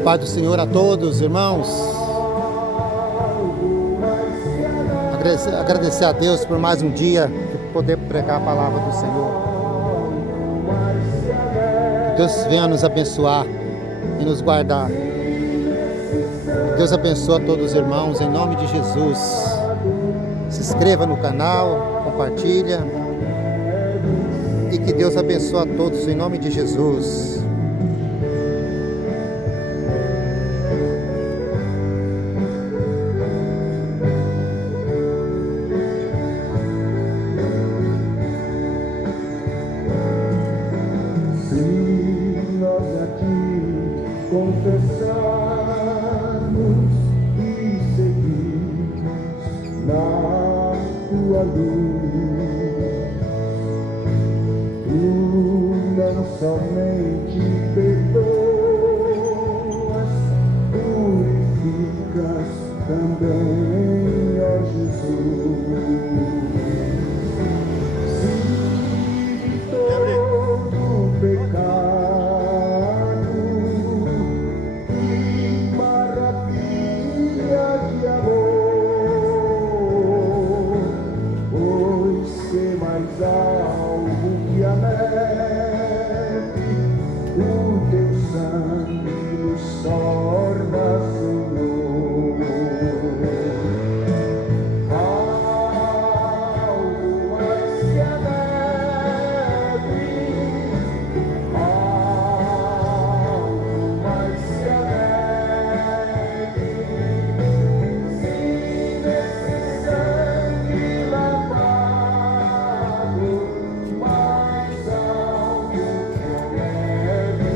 paz do Senhor a todos, irmãos. Agradecer a Deus por mais um dia de poder pregar a palavra do Senhor. Que Deus venha nos abençoar e nos guardar. Que Deus abençoe a todos os irmãos, em nome de Jesus. Se inscreva no canal, compartilha. E que Deus abençoe a todos, em nome de Jesus. Confessarmos e seguirmos na tua luz, tu não somente perdoas, purificas também, ó Jesus. Se de todo pecado algo que a neve, o teu sangue nos torna, Senhor. Algo mais que a neve, algo mais que a neve, se nesse sangue lavado, mais algo que deve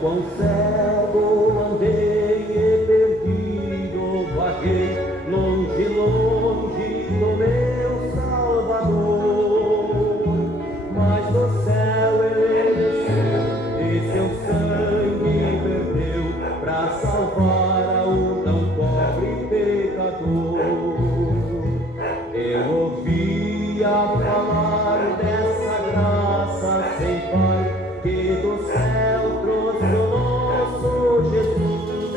quão cego andei e perdido vaguei, longe, longe do meu Salvador. Mas do céu ele desceu e seu sangue verteu pra salvar a um tão pobre pecador. Eu ouvia falar dessa graça sem pai que do céu trouxe o nosso Jesus,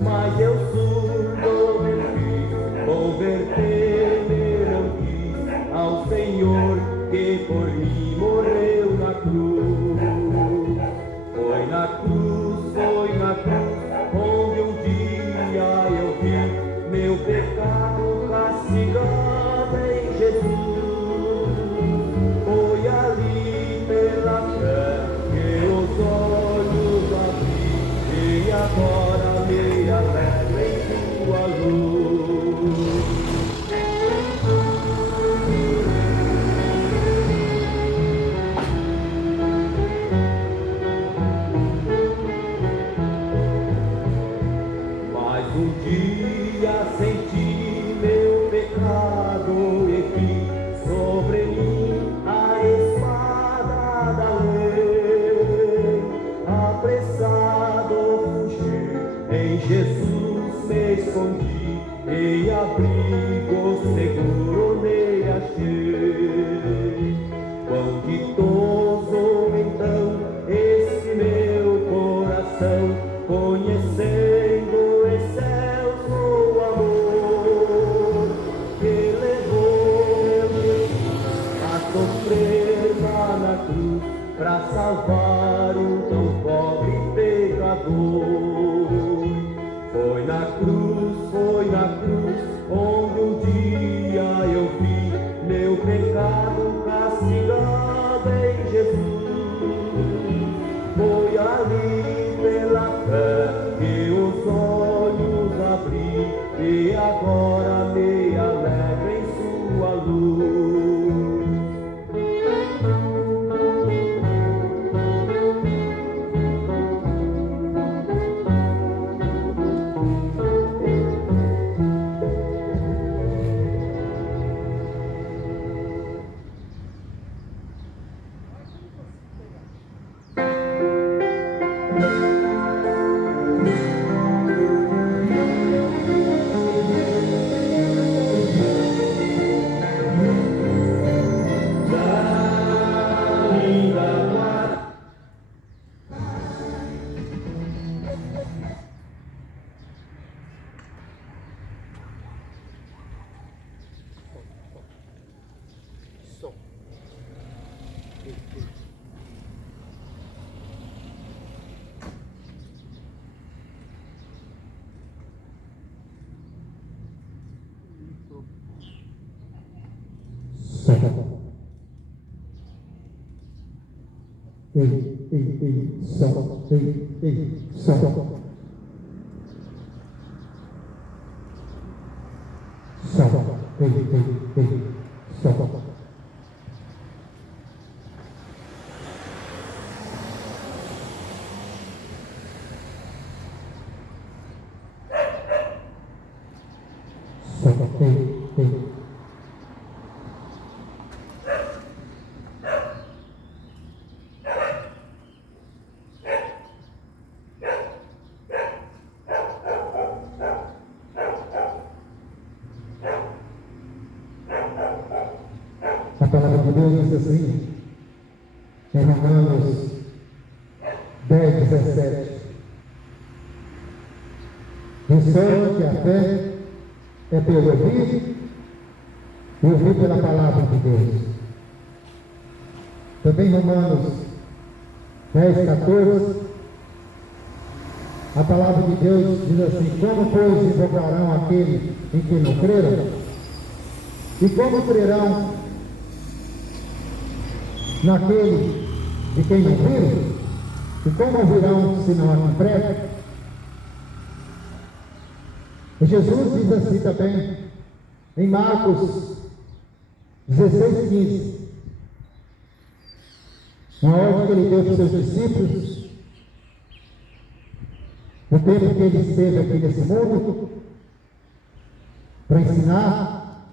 mas eu surdo me fiz, converter-me não quis ao Senhor que por mim morreu na cruz. Foi na cruz, onde um dia eu vi meu pecado castigado em Jesus. Foi ali pela fé que os olhos abri e agora me alegro em tua luz. Mas um dia senti meu pecado e vi sobre mim a espada da lei. Apressado fugi, em Jesus me escondi, em abrigo seguro me achei. Quão ditoso então esse meu coração, conhecendo excelso amor, que levou meu Jesus a sofrer lá na cruz, pra salvar um tão pobre pecador. Foi na cruz, onde um dia som, som. Som, som. A palavra de Deus diz assim, em Romanos 10, 17. De sorte que a fé é pelo ouvir e ouvir pela palavra de Deus. Também Romanos 10, 14, a palavra de Deus diz assim, como pois invocarão aquele em quem não creram? E como crerão naquele de quem não viram? E como ouvirão se não há quem pregue? E Jesus diz assim também, em Marcos 16, 15, uma ordem que ele deu para os seus discípulos, no tempo que ele esteve aqui nesse mundo, para ensinar,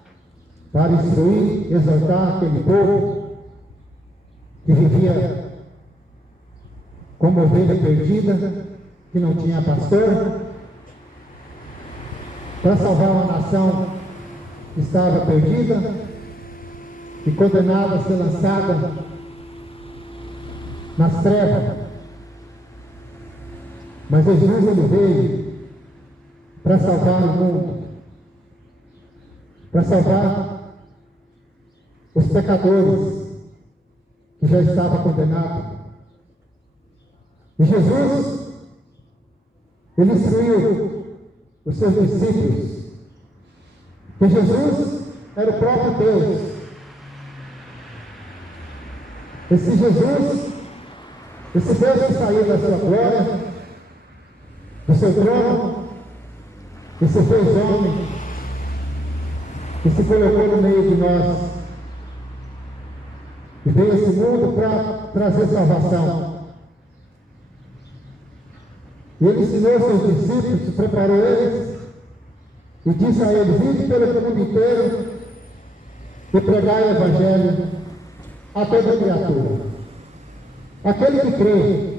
para instruir, exortar aquele povo que vivia como ovelha perdida, que não tinha pastor, para salvar uma nação que estava perdida e condenada a ser lançada nas trevas. Mas Jesus ele veio para salvar o mundo, para salvar os pecadores que já estavam condenados. E Jesus ele instruiu os seus discípulos que Jesus era o próprio Deus. Esse Jesus, esse Deus que saiu da sua glória, do seu trono, que se fez homem, que se colocou no meio de nós, e veio a esse mundo para trazer salvação. E ele ensinou seus discípulos, preparou eles, e disse a eles, ide pelo mundo inteiro e pregai o Evangelho a toda criatura. Aquele que crê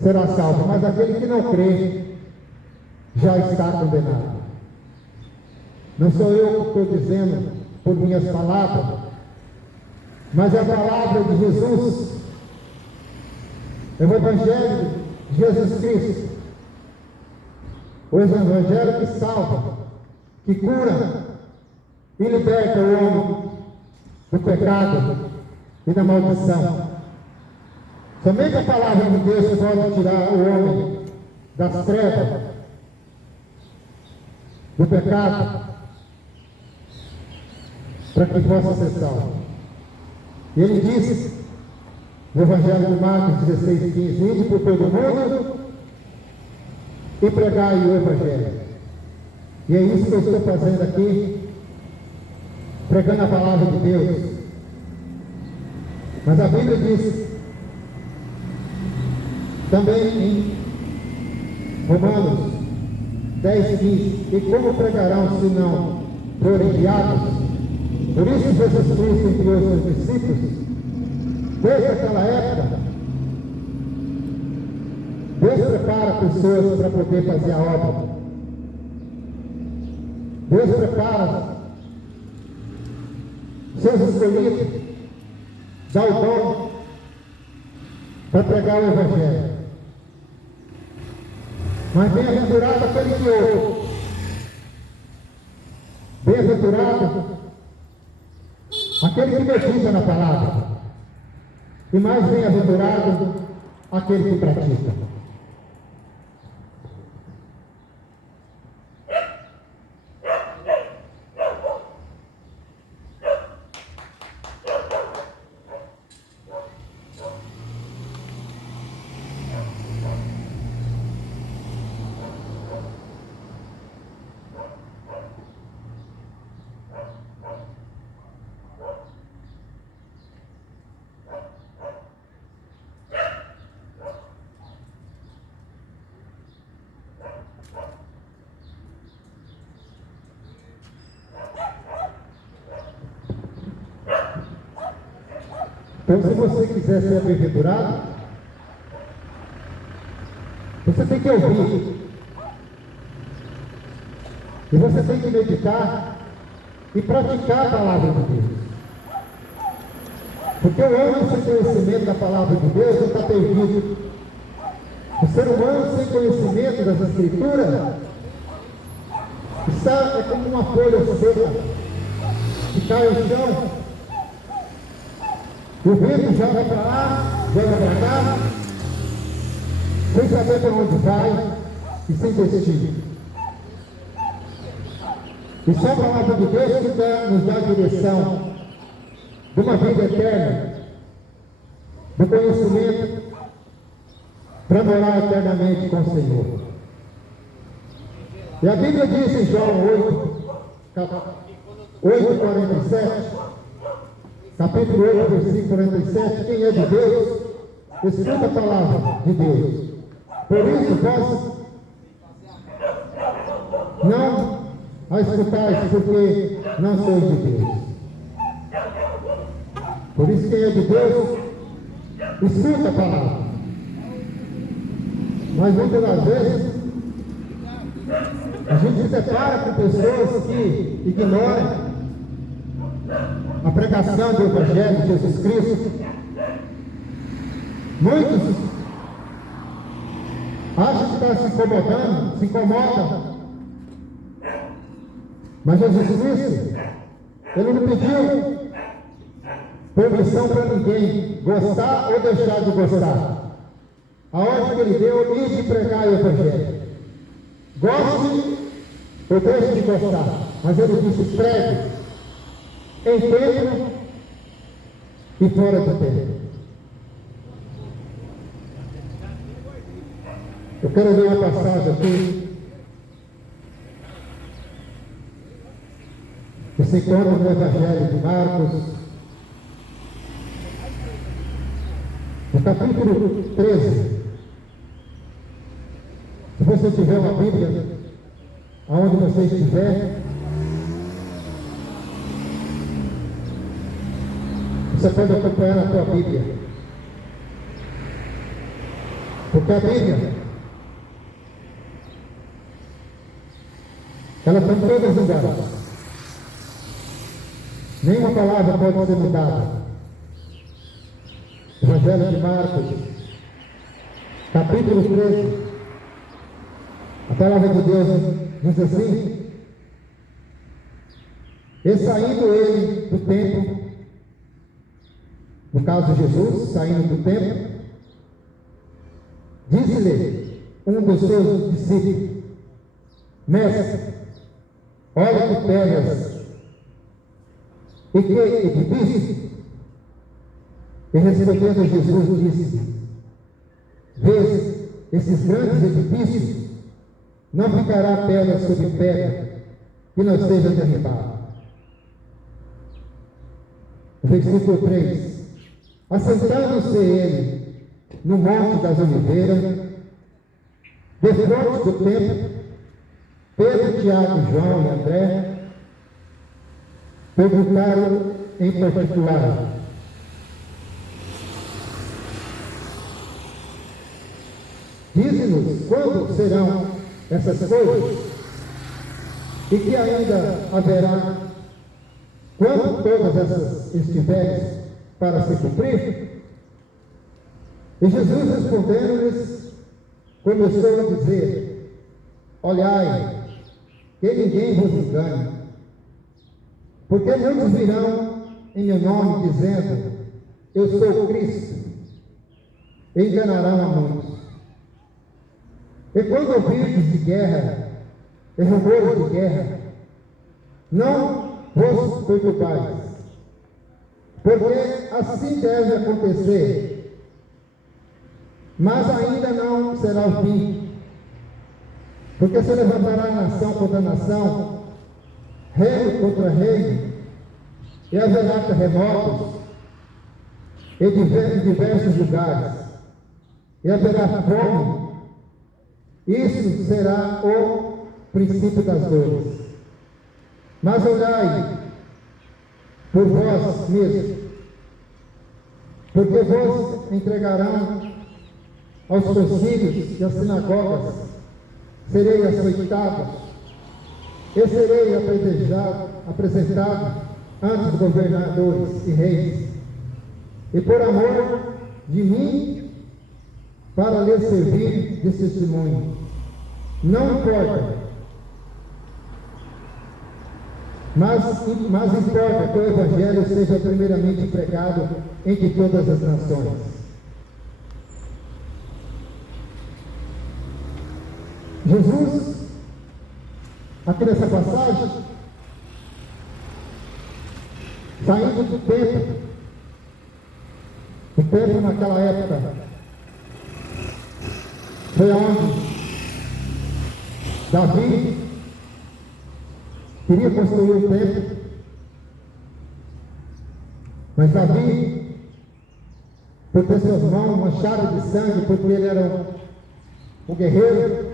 será salvo, mas aquele que não crê já está condenado. Não sou eu que estou dizendo por minhas palavras, mas é a palavra de Jesus, é o Evangelho de Jesus Cristo, o Evangelho que salva, que cura e liberta o homem do pecado e da maldição. Somente a palavra de Deus pode tirar o homem das trevas, do pecado, para que possa ser salvo. E ele disse no Evangelho de Marcos 16, 15, ide por todo mundo e pregai o Evangelho. E é isso que eu estou fazendo aqui, pregando a palavra de Deus. Mas a Bíblia diz também em Romanos 10, 15, e como pregarão se não forem enviados? Por isso Jesus Cristo enviou seus discípulos. Desde aquela época, Deus prepara pessoas para poder fazer a obra. Deus prepara seus escolhidos, dá o dom para pregar o Evangelho. Mas bem-aventurado aquele que ouve. Bem-aventurado aquele que medita na palavra. E mais bem-aventurado aquele que pratica. Então, se você quiser ser bem-aventurado, você tem que ouvir. E você tem que meditar e praticar a palavra de Deus. Porque o homem sem conhecimento da palavra de Deus não está perdido. O ser humano sem conhecimento das Escrituras é como uma folha seca que cai ao chão. O vento joga para lá, joga para cá, sem saber para onde vai e sem destino. E só a palavra de Deus que nos dá a direção de uma vida eterna, do conhecimento, para morar eternamente com o Senhor. E a Bíblia diz em João 8:47, capítulo 8, versículo 47, quem é de Deus, escuta a palavra de Deus. Por isso vós não a escutais, porque não sois de Deus. Por isso quem é de Deus, escuta a palavra. Mas muitas das vezes a gente se depara com pessoas que ignoram a pregação do Evangelho de Jesus Cristo. Muitos acham que está se incomodando, se incomodam. Mas Jesus Cristo, Ele não pediu permissão para ninguém gostar ou deixar de gostar. A ordem que Ele deu é de pregar o Evangelho. Goste ou deixe de gostar. Mas Ele disse: pregue em tempo e fora do tempo. Eu quero ler uma passagem aqui que se encontra no Evangelho de Marcos, no capítulo 13. Se você tiver uma Bíblia, aonde você estiver, você pode acompanhar a tua Bíblia. Porque a Bíblia, ela está em todos os lugares. Nenhuma palavra pode ser mudada. Evangelho de Marcos, capítulo 13. A palavra de Deus diz assim: e saindo ele do templo, no caso Jesus, saindo do templo, disse-lhe um dos seus discípulos: mestre, olha que pedras, e que edifício. E respondendo Jesus disse: vês esses grandes edifícios? Não ficará pedra sobre pedra que não seja derribada. Versículo 3: assentando-se ele no Monte das Oliveiras, defronte do templo, Pedro, Tiago, João e André perguntaram em particular: dize-nos quando serão essas coisas, e que ainda haverá quando todas essas estiverem para se cumprir? E Jesus respondendo-lhes, começou a dizer: olhai, que ninguém vos engane, porque muitos virão em meu nome dizendo: eu sou Cristo, e enganarão a muitos. E quando ouvirdes de guerra e rumores de guerra, não vos preocupais, porque assim deve acontecer, mas ainda não será o fim, porque se levantará nação contra nação, reino contra reino, e haverá terremotos em diversos lugares, e haverá fome. Isso será o princípio das dores. Mas olhai por vós mesmos, Porque vos entregarão aos concílios e às sinagogas, serei açoitado, e serei apresentado ante governadores e reis, e por amor de mim, para lhes servir de testemunho. Não importa, mas importa que o Evangelho seja primeiramente pregado entre todas as nações. Jesus, aqui nessa passagem, saindo do templo, o templo naquela época foi onde Davi queria construir o templo, mas Davi, por ter suas mãos manchadas de sangue, porque ele era um guerreiro,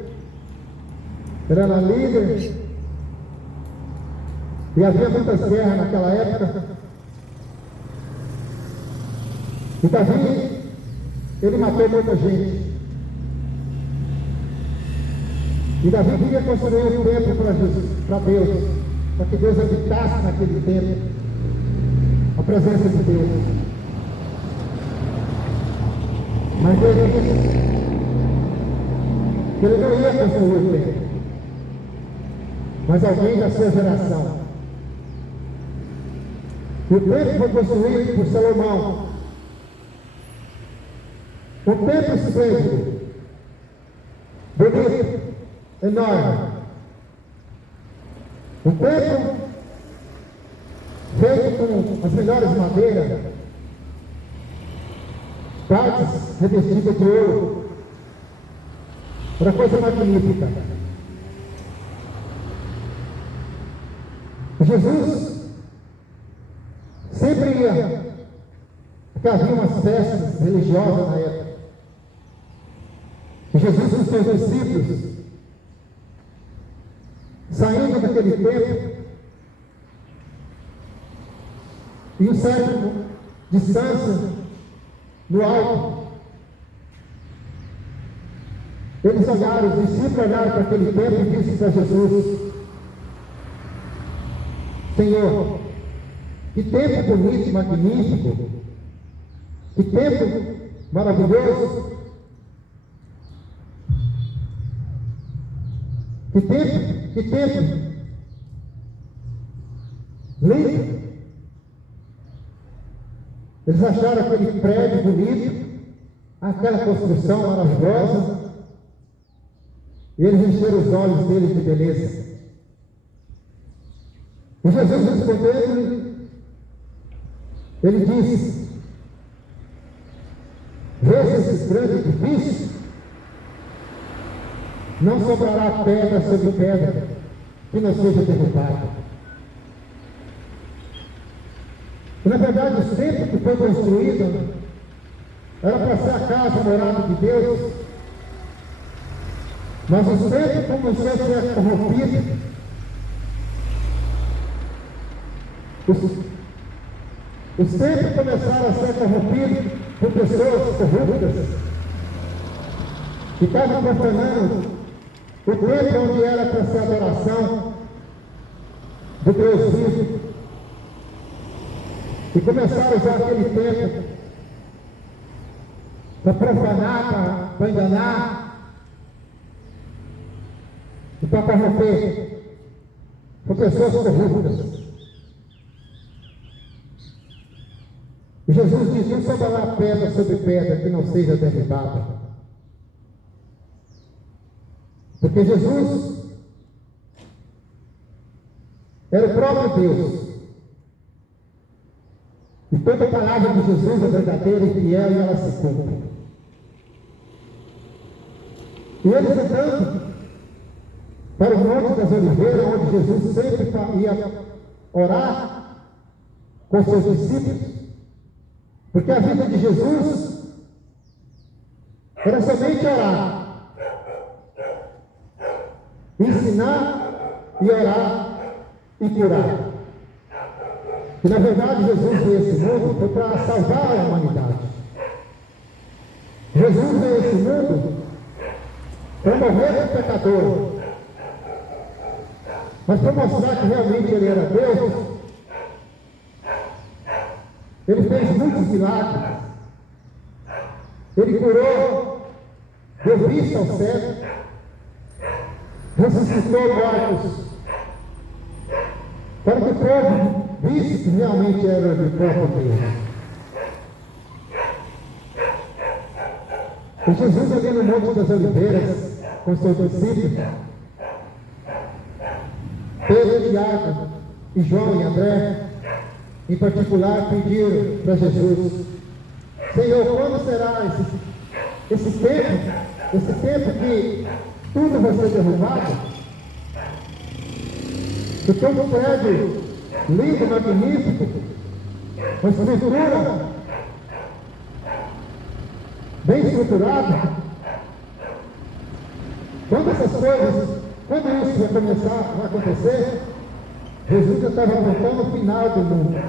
ele era líder, e havia muitas guerras naquela época, e Davi, ele matou muita gente. E Davi queria construir um templo para Deus, para que Deus habitasse naquele templo, a presença de Deus. Mas ele disse que ele não ia construir o templo, mas alguém da sua geração. E o templo foi construído por Salomão. Um templo esplêndido, bonito, enorme. Um templo feito com as melhores madeiras, partes revestidas de ouro. Uma coisa magnífica. Jesus sempre ia, porque havia umas festas religiosas na época. E Jesus com seus discípulos, saindo daquele templo, e um certo distância no alto, eles olharam, os discípulos olharam para aquele templo e disseram para Jesus: Senhor, que templo bonito, magnífico, que templo maravilhoso, que templo lindo. Eles acharam aquele prédio bonito, aquela construção maravilhosa, e eles encheram os olhos deles de beleza. E Jesus respondendo, ele disse: vês esses grandes edifícios? Não sobrará pedra sobre pedra que não seja derrubada. E, na verdade, o templo que foi construído era para ser a casa, a morada de Deus, mas o templo começou a ser corrompido. Os templos começaram a ser corrompidos por pessoas corruptas que estavam profanando o templo onde era para ser a adoração do Deus vivo, e começaram a usar aquele templo para profanar, para enganar e para corromper por pessoas corruptas. E Jesus diz: não sobrará pedra sobre pedra que não seja derribada. Porque Jesus era o próprio Deus. E toda palavra de Jesus é verdadeira e fiel, e ela se cumpre. E eles entrando para o Monte das Oliveiras, onde Jesus sempre ia orar com seus discípulos, porque a vida de Jesus era somente orar, ensinar e orar e curar. que na verdade Jesus veio a esse mundo foi para salvar a humanidade. Jesus veio a esse mundo para morrer para o pecador, mas para mostrar que realmente ele era Deus. Ele fez muitos milagres. Ele curou, deu vista ao cego, ressuscitou mortos, para que o povo visse que realmente era de próprio Deus. E Jesus ali no Monte das Oliveiras, com seus discípulos, Pedro, Tiago e João e André, em particular, pediram para Jesus: Senhor, quando será esse tempo que tudo vai ser derrubado? Porque um prédio lindo, magnífico, uma estrutura bem estruturada. Quando essas coisas, quando isso vai começar a acontecer, Jesus já estava apontando o final do mundo,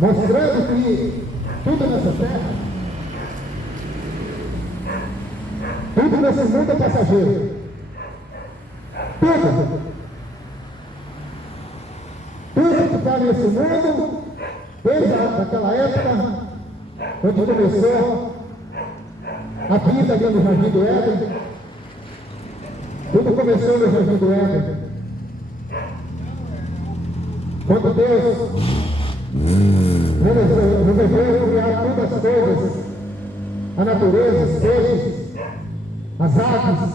mostrando que tudo nessa terra, tudo nesse mundo é passageiro. Tudo que está nesse mundo, desde aquela época, onde começou a vida ali no Jardim do Éden, tudo começou no Jardim do Éden, quando Deus resolveu criar todas as coisas, a natureza, os peixes, as aves,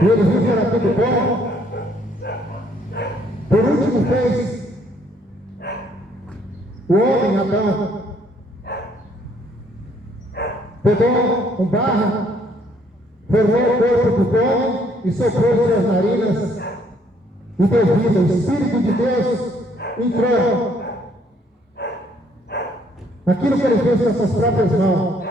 e ele viu que era tudo bom. Por último fez o homem, Adão, pegou um barro, formou o corpo do homem e soprou sobre as narinas e deu vida. O Espírito de Deus entrou naquilo que ele fez com suas próprias mãos,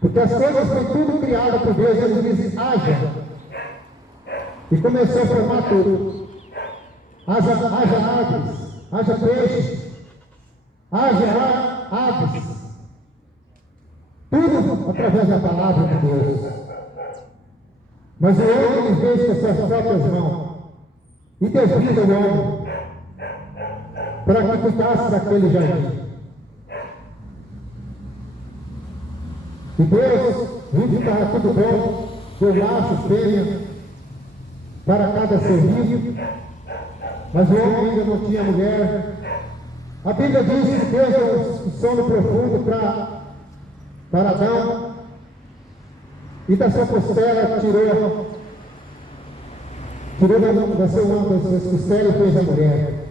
porque as coisas foi tudo criado por Deus. Ele disse: haja, e começou a formar tudo. Haja aves, haja peixes, haja aves, tudo através da palavra de Deus. Mas o homem ele fez com suas próprias mãos e deu vida ao homem para que cuidasse daquele jardim. E Deus viu que estava tudo bom, deu laço, fêmea para cada ser vivo, mas o homem ainda não tinha mulher. A Bíblia diz que Deus deu um sono profundo para Adão, e da sua costela tirou da sua costela e fez a mulher.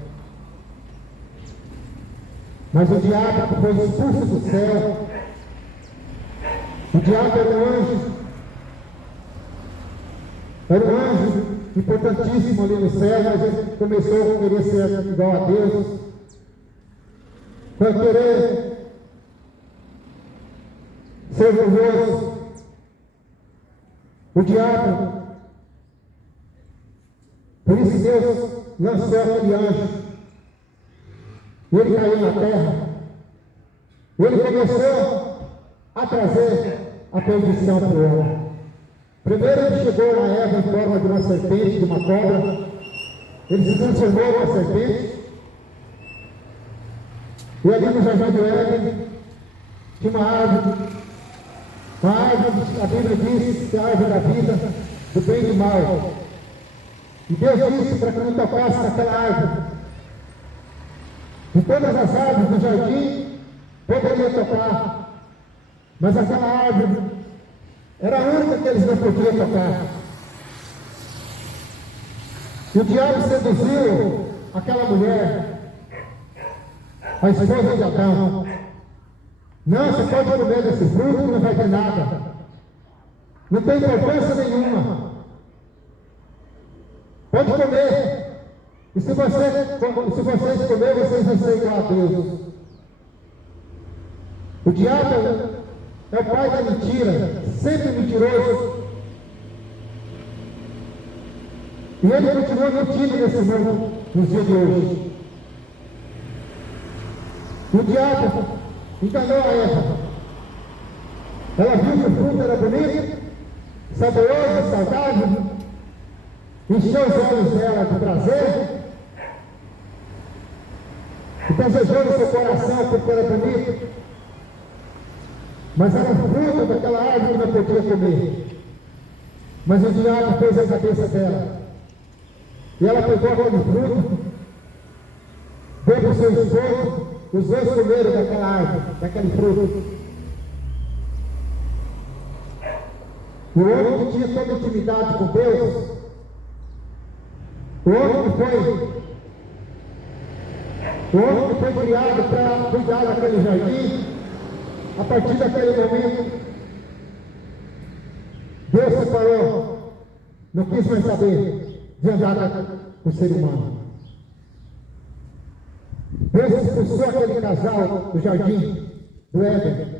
Mas o diabo foi expulso do céu. O diabo era um anjo importantíssimo ali no céu, mas ele começou a querer ser igual a Deus, para querer ser orgulhoso. O diabo, por isso Deus lançou aquele anjo, e ele caiu na terra, e ele começou a trazer a perdição para o homem. Primeiro ele chegou na Eva em forma de uma serpente, de uma cobra. Ele se transformou em uma serpente. E ali no Jardim do Éden tinha uma árvore, a Bíblia diz que é a árvore da vida, do bem e do mal. E Deus disse para que não tocasse naquela árvore. De todas as árvores do jardim poderia tocar, mas aquela árvore era a única que eles não podiam tocar. E o diabo seduziu aquela mulher, a esposa de Adão. Não, você pode comer desse fruto, não vai ter nada. Não tem importância nenhuma. Pode comer. E se vocês comerem, vocês vão ser igual a Deus. O diabo é o pai da mentira, sempre mentiroso. E ele continua mentindo nesse mundo nos dias de hoje. O diabo enganou a Eva. Ela viu que o fruto era bonito, saboroso, saudável, encheu os olhos dela de prazer, e desejou no seu coração porque era bonito, mas era fruto daquela árvore que não podia comer. Mas o diabo fez a cabeça dela, e ela pegou aquele fruto, deu para o seu esposo, os dois comeram daquela árvore, daquele fruto. O homem que tinha toda intimidade com Deus, o homem que foi criado para cuidar daquele jardim, a partir daquele momento, Deus separou, não quis mais saber de andar com o ser humano. Deus expulsou aquele casal do jardim do Éden,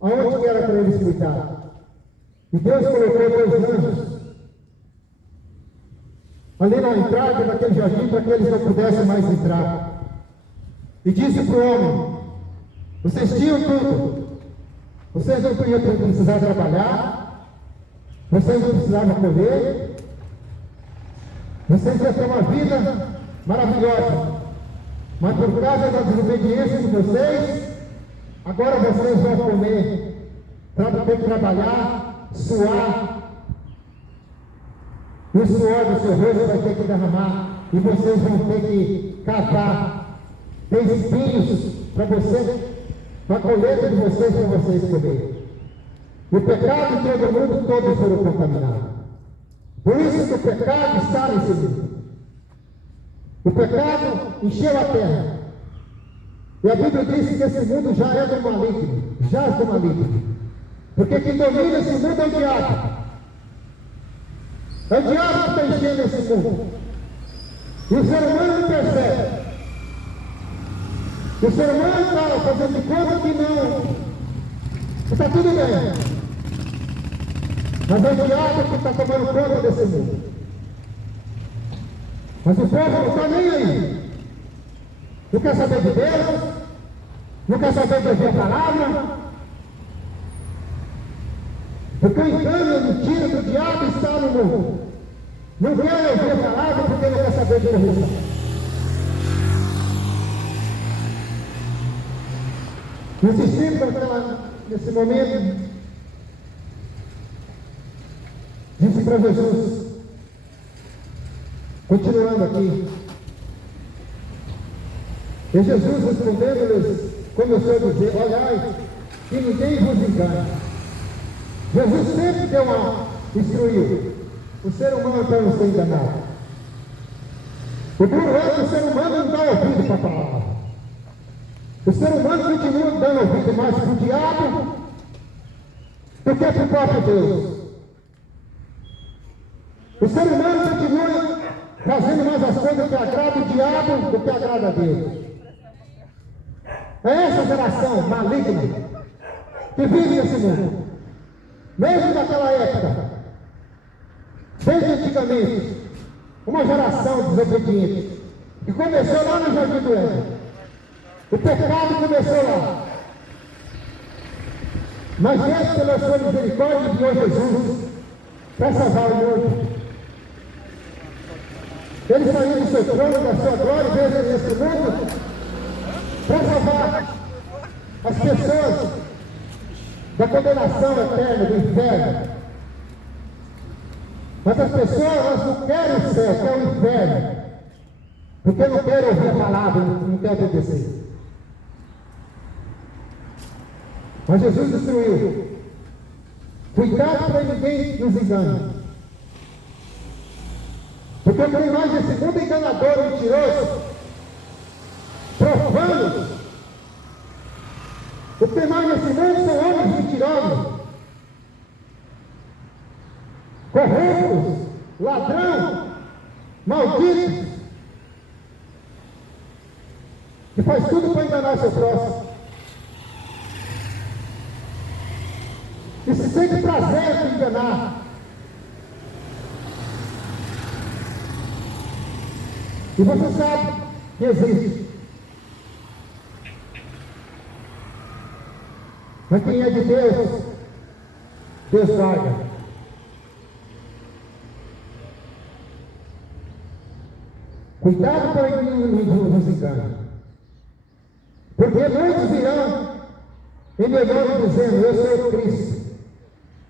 aonde que era para eles cuidar. E Deus colocou 2 anjos ali na entrada daquele jardim para que eles não pudessem mais entrar. E disse para o homem: vocês tinham tudo, vocês não precisavam trabalhar, vocês não precisavam comer, vocês iam ter uma vida maravilhosa, mas por causa da desobediência de vocês, agora vocês vão comer, ter que trabalhar, suar, e o suor do seu rosto vai ter que derramar, e vocês vão ter que cavar, tem espinhos para a colheita de vocês para vocês comerem. O pecado de todo mundo, todos foram contaminados. Por isso que o pecado está nesse mundo. O pecado encheu a terra. E a Bíblia diz que esse mundo já é do maligno, jaz do maligno. Porque quem domina esse mundo é o diabo. É o diabo que está enchendo esse mundo. E o ser humano não percebe. O ser humano está fazendo de conta que não, que está tudo bem. Mas é o diabo que está tomando conta desse mundo. Mas o povo não está nem aí. Não quer saber de Deus, não quer saber de ouvir a palavra. Porque o engano e a mentira do diabo está no mundo. Não quer ouvir a palavra porque não quer saber de correção. Insistimos nesse momento, disse para Jesus, continuando aqui, e Jesus respondendo-lhes, começou a dizer: olhai, que ninguém vos engane. Jesus sempre instruiu o ser humano para não ser enganado. O duro é que o ser humano não dá ouvido para a palavra. O ser humano continua dando ouvido mais para o diabo do que para o próprio Deus. O ser humano continua fazendo mais as coisas que agradam o diabo do que agrada a Deus. É essa geração maligna que vive nesse mundo. Mesmo naquela época, desde antigamente, uma geração desobediente, que começou lá no Jardim do Éden. O pecado começou lá. Mas Deus, pela sua misericórdia, enviou Jesus para salvar o mundo. Ele saiu do seu trono, da sua glória, veio nesse mundo para salvar as pessoas da condenação eterna, do inferno. Mas as pessoas, elas não querem o céu, querem o inferno, porque não querem ouvir a palavra, não querem obedecer. Mas Jesus instruiu: cuidado para ninguém nos engane. Porque por nós esse mundo enganador, mentiroso, profanos, o que tem mais nesse mundo são homens mentirosos, corruptos, ladrão, malditos, que faz tudo para enganar seu próximo. E se sente prazer em enganar. E você sabe que existe. Mas quem é de Deus, Deus guarda. Cuidado para que o inimigo nos engane. Porque muitos virão em meu nome dizendo, eu sou o Cristo.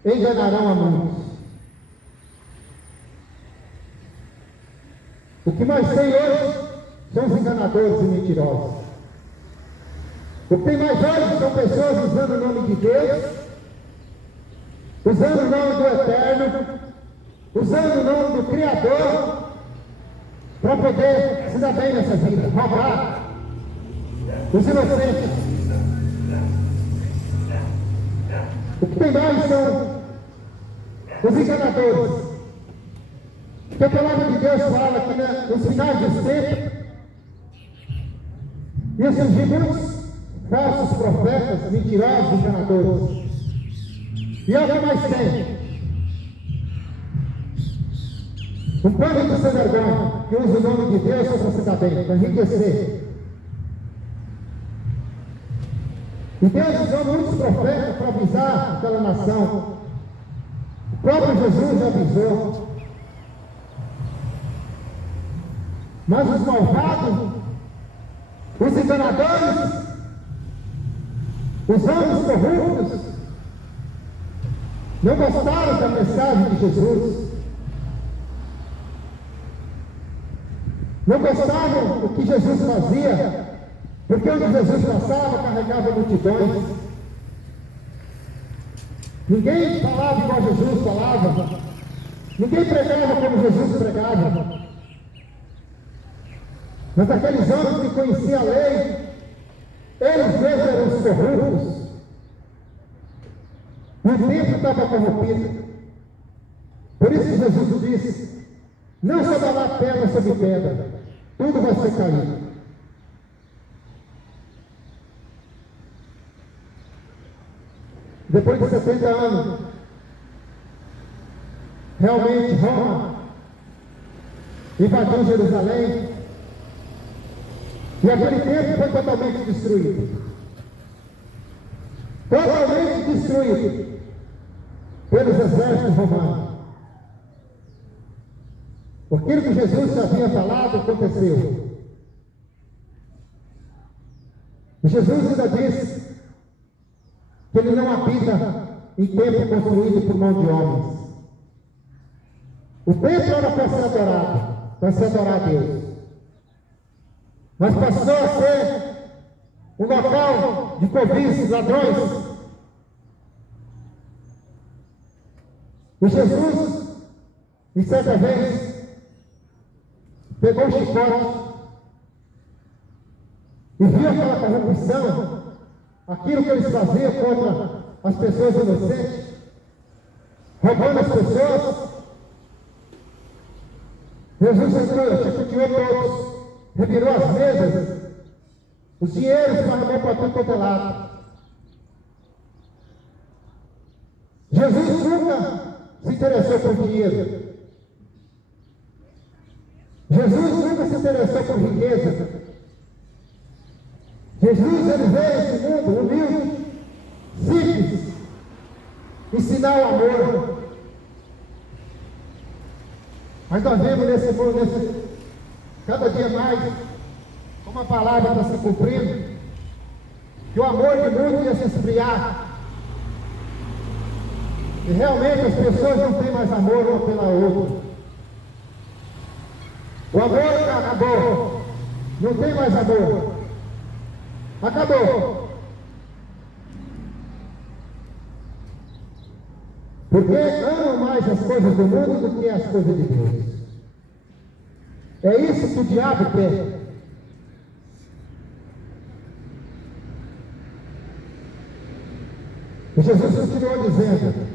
Enganarão a muitos. O que mais tem hoje são os enganadores e mentirosos. O que tem mais hoje são pessoas usando o nome de Deus, usando o nome do Eterno, usando o nome do Criador, para poder se dar bem nessa vida, roubar os inocentes. O que tem mais são os enganadores. Porque a palavra de Deus fala que nos finais dos tempos iam surgir muitos falsos profetas, mentirosos, enganadores. E é o que mais tem. Um povo de sem vergonha que usa o nome de Deus para se dar bem, para enriquecer. E Deus usou muitos profetas para avisar aquela nação. O próprio Jesus já avisou. Mas os malvados, os enganadores, os homens corruptos, não gostaram da mensagem de Jesus. Não gostavam do que Jesus fazia, porque onde Jesus passava, carregava multidões. Ninguém falava igual Jesus falava. Ninguém pregava como Jesus pregava. Mas aqueles homens que conheciam a lei, eles mesmos eram os corruptos. O templo estava corrompido. Por isso Jesus disse, não só dará pedra sobre pedra, tudo vai ser caído. Depois de 70 anos, realmente Roma invadiu Jerusalém, e aquele templo foi totalmente destruído. Totalmente destruído pelos exércitos romanos. Aquilo que Jesus já havia falado aconteceu. E Jesus ainda disse que ele não habita em templo construído por mão de homens. O templo era para ser adorado, para se adorar a Deus. Mas passou a ser um local de cobiças, ladrões. E Jesus, em certa vez, pegou o chicote e viu aquela corrupção, aquilo que eles faziam contra as pessoas inocentes, roubando as pessoas. Jesus entrou, chacoteou todos, revirou as mesas, os dinheiros esparramou para tudo quanto é lado. Jesus nunca se interessou por dinheiro. Jesus nunca se interessou por riqueza. Jesus, ele veio a esse mundo humilde, simples, ensinar o amor. Mas nós vemos nesse mundo, cada dia mais, como a palavra está se cumprindo, que o amor de muitos ia se esfriar. E realmente as pessoas não têm mais amor uma pela outra. O amor acabou. Não tem mais amor. Acabou. Porque amam mais as coisas do mundo do que as coisas de Deus. É isso que o diabo quer. E Jesus continuou dizendo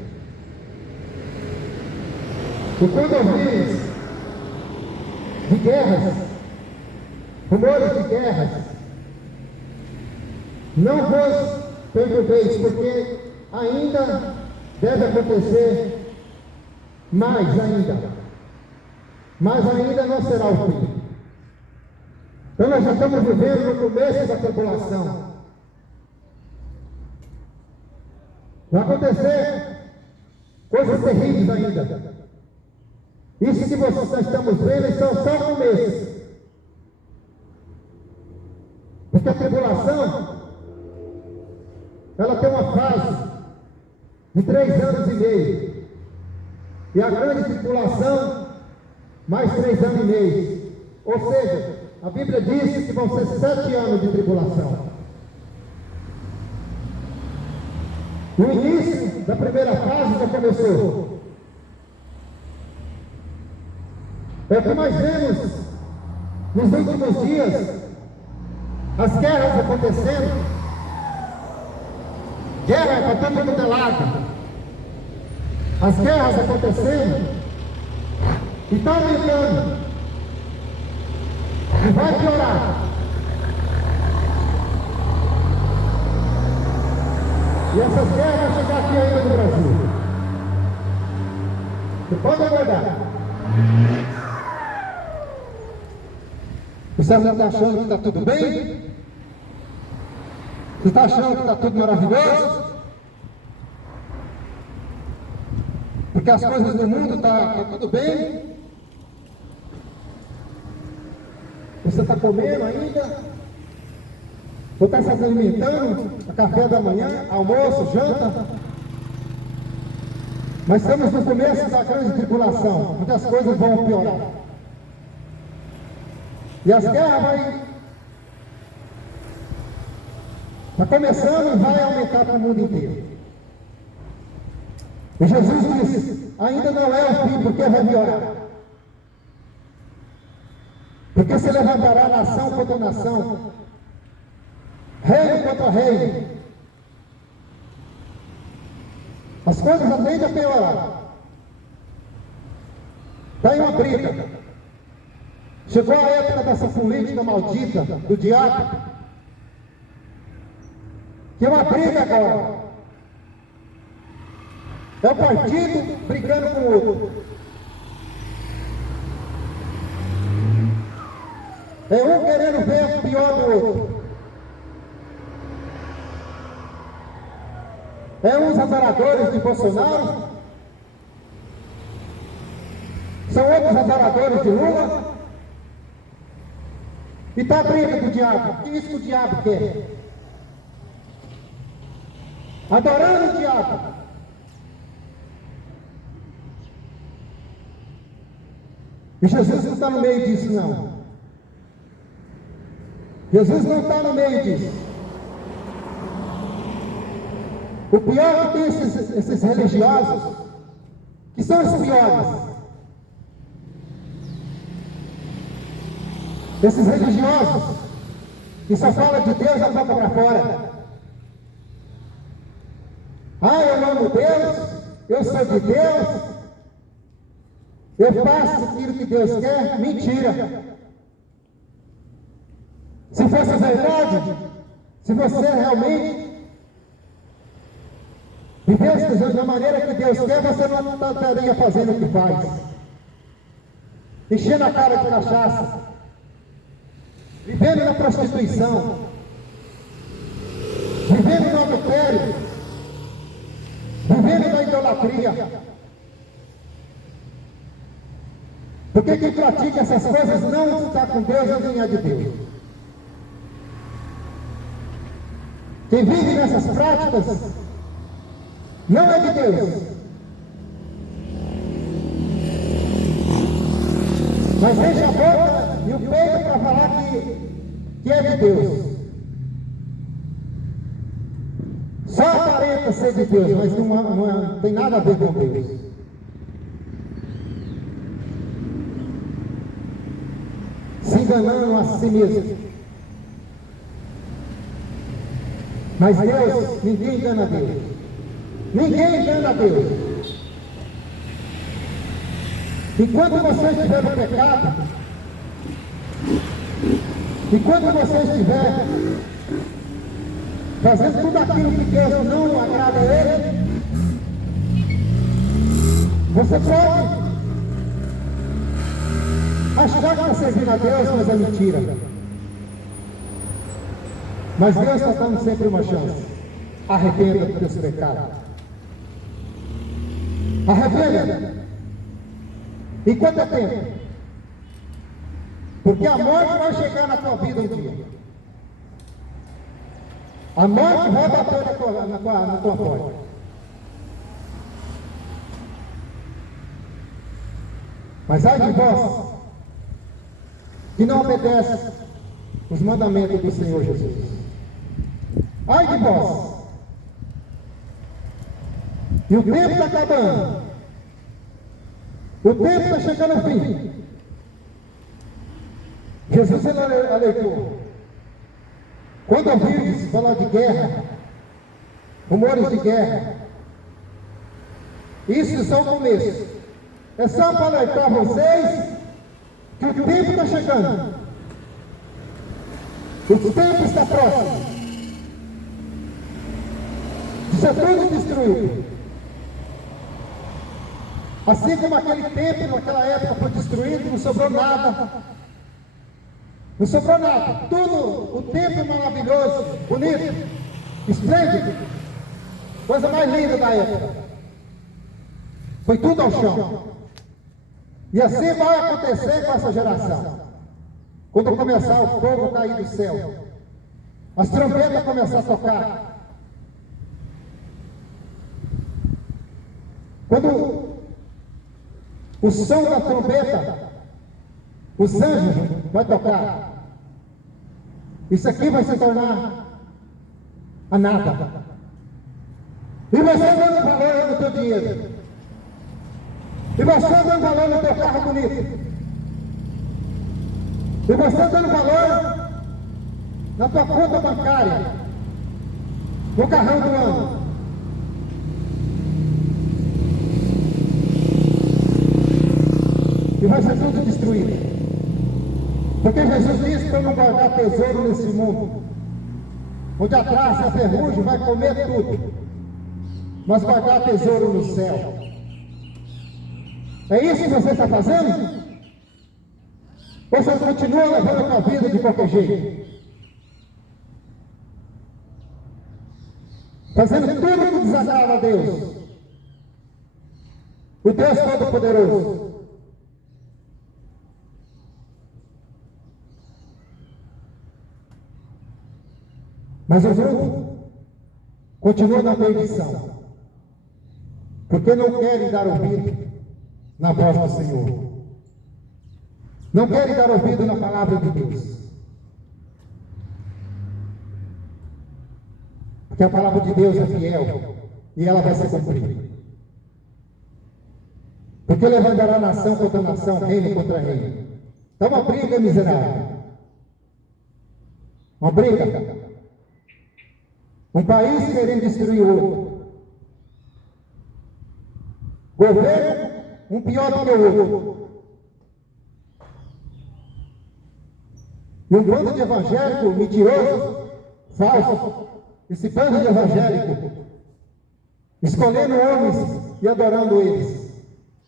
que quando ouvires de guerras, rumores de guerras, não vos perturbeis, porque ainda deve acontecer mais ainda. Mas ainda não será o fim. Então nós já estamos vivendo no começo da tribulação. Vai acontecer coisas terríveis ainda. Isso que nós estamos vendo é só o começo. Porque a tribulação, ela tem uma fase de 3 anos e meio. E a grande tribulação, mais 3 anos e meio. Ou seja, a Bíblia diz que vão ser 7 anos de tribulação. O início da primeira fase já começou. É o que nós vemos nos últimos dias, as guerras acontecendo. Guerra para todo mundo é lado. As guerras acontecendo e está aumentando e vai piorar. E essas guerras vão chegar aqui ainda no Brasil. Você pode aguardar. Você está achando que está tudo bem? Você está achando que está tudo maravilhoso? Porque as coisas do mundo estão tudo bem? Você está comendo ainda? Você está se alimentando? Café da manhã, almoço, janta? Mas estamos no começo da grande tribulação, onde as coisas vão piorar. E as guerras está começando e vai aumentar para o mundo inteiro. E Jesus disse, ainda não é o fim, porque vai piorar. Porque se levantará nação contra nação, reino contra reino. As coisas tendem a piorar. Está aí uma briga. Chegou a época dessa política maldita do diabo, que é uma briga agora. É o partido brigando com o outro. É um querendo ver o pior do outro. É uns adoradores de Bolsonaro, são outros adoradores de Lula, e está a briga com o diabo. O que é isso que o diabo quer? Adorando o diabo. E Jesus não está no meio disso, não. Jesus não está no meio disso. O pior é que tem esses religiosos, que são os piores. Esses religiosos, que só falam de Deus da boca para fora. Ah, eu amo Deus, eu sou de Deus, eu faço aquilo que Deus quer. Mentira. Se fosse verdade, se você realmente vivesse da maneira que Deus quer, você não estaria fazendo o que faz. Enchendo a cara de cachaça, vivendo na prostituição, vivendo no adultério, vivendo na idolatria. Porque quem pratica essas coisas não está com Deus, nem é de Deus. Quem vive nessas práticas não é de Deus. Mas enche a boca e o peito para falar que é de Deus. Só aparenta ser de Deus, mas não tem nada a ver com Deus. Se enganando a si mesmo. Mas Deus, ninguém engana Deus. Ninguém engana Deus. Enquanto você estiver no pecado, enquanto você estiver fazendo tudo aquilo que Deus não agrada a Ele, você pode achar que está servindo a Deus, mas é mentira. Mas Deus está dando sempre uma chance. Arrependa dos teus pecados. Arrependa. E quanto é tempo? Porque a morte vai chegar na tua vida um dia. A morte vai bater na tua porta. Mas ai de vós que não obedece os mandamentos do Senhor Jesus. Ai de vós. E o tempo está acabando. O tempo está chegando ao fim. Jesus ele alertou. Quando ouvirdes falar de guerra, rumores de guerra, isso são o começo. É só para alertar vocês que o tempo está chegando. O tempo está próximo. Isso é tudo destruído. Assim como aquele templo, naquela época, foi destruído, não sobrou nada. Não sobrou nada. Tudo, o templo maravilhoso, bonito, esplêndido. Coisa mais linda da época. Foi tudo ao chão. E assim vai acontecer com essa geração. Quando começar o fogo cair do céu, as trombetas começar a tocar. Quando o som da trombeta, os anjos vai tocar. Isso aqui vai se tornar a nada. E você dando valor no teu dinheiro. E você dando valor no teu carro bonito. E você dando valor na tua conta bancária. No carrão do ano. E vai ser tudo destruído. Porque Jesus disse para não guardar tesouro nesse mundo, onde a traça e a ferrugem vai comer tudo, mas guardar tesouro no céu. É isso que você está fazendo? Ou você continua levando a tua vida de qualquer jeito? Fazendo tudo que desagrada a Deus, o Deus Todo-Poderoso. Mas o mundo continua na perdição, porque não querem dar ouvido na voz do Senhor, não querem dar ouvido na palavra de Deus, porque a palavra de Deus é fiel e ela vai se cumprir. Porque levantará nação contra nação, reino contra reino. Então uma briga miserável, uma briga. Um país querendo destruir o outro. Governo, um pior do que o outro. E um bando de evangélico mentiroso, falso, esse bando de evangélico, escolhendo homens e adorando eles.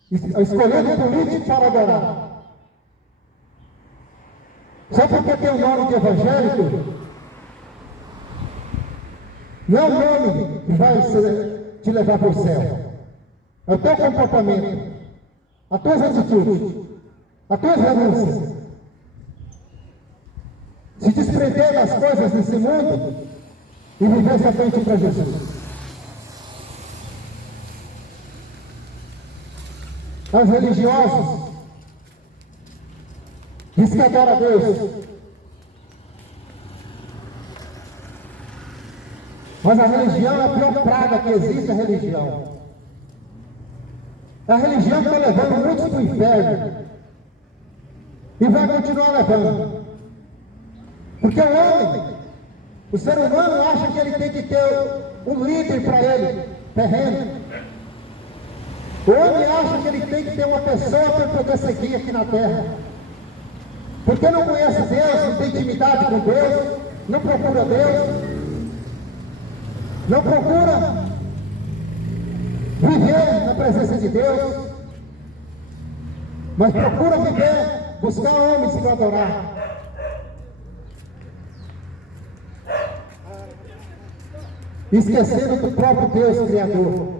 Escolhendo políticos para adorar. Só porque tem o nome de evangélico, não é o nome que vai te levar para o céu. É o teu comportamento, as tuas atitudes, as tuas renúncias. Se desprender das coisas desse mundo e viver somente para Jesus. Os religiosos diz que adora a Deus. Mas a religião é a pior praga que existe, a religião. A religião está levando muitos para o inferno. E vai continuar levando. Porque o homem, o ser humano acha que ele tem que ter um líder para ele, terreno. O homem acha que ele tem que ter uma pessoa para poder seguir aqui na terra. Porque não conhece Deus, não tem intimidade com Deus, não procura Deus. Não procura viver na presença de Deus, mas procura viver, buscar homens para adorar. esquecendo do próprio Deus Criador,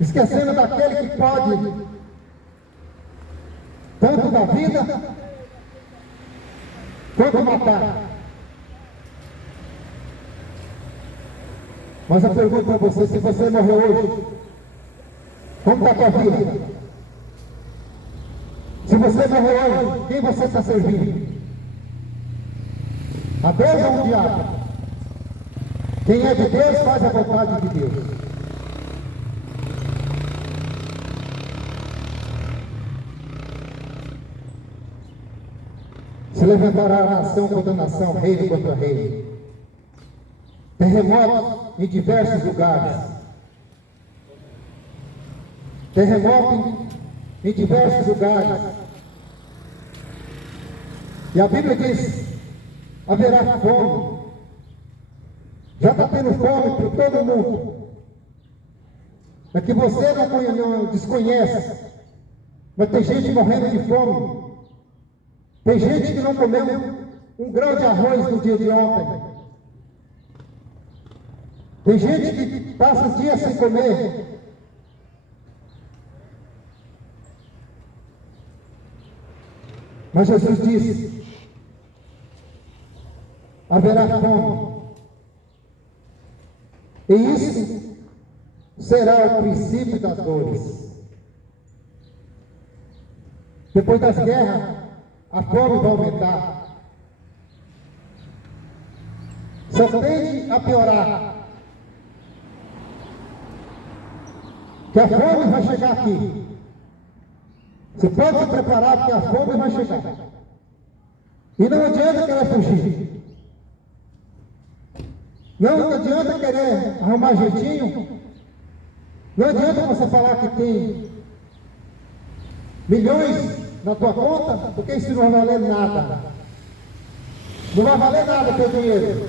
esquecendo daquele que pode tanto dar vida quanto matar. Mas eu pergunto para você, se você morreu hoje, como está a tua vida? Se você morreu hoje, quem você está servindo? A Deus ou o diabo? Quem é de Deus faz a vontade de Deus. Se levantará nação contra nação, reino contra reino. Terremotos em diversos lugares. Terremoto em diversos lugares. E a Bíblia diz: haverá fome. Já está tendo fome por todo mundo. É que você não desconhece. Mas tem gente morrendo de fome. Tem gente que não comeu um grão de arroz no dia de ontem. Tem gente que passa os dias sem comer. Mas Jesus disse: haverá fome. E isso será o princípio das dores. Depois das guerras, a fome vai aumentar. Só tende a piorar. Que a fome vai chegar aqui. Você pode se preparar, porque a fome vai chegar. E não adianta querer fugir. Não adianta querer arrumar jeitinho. Não adianta você falar que tem milhões na tua conta, porque isso não vai valer nada. Não vai valer nada o teu dinheiro.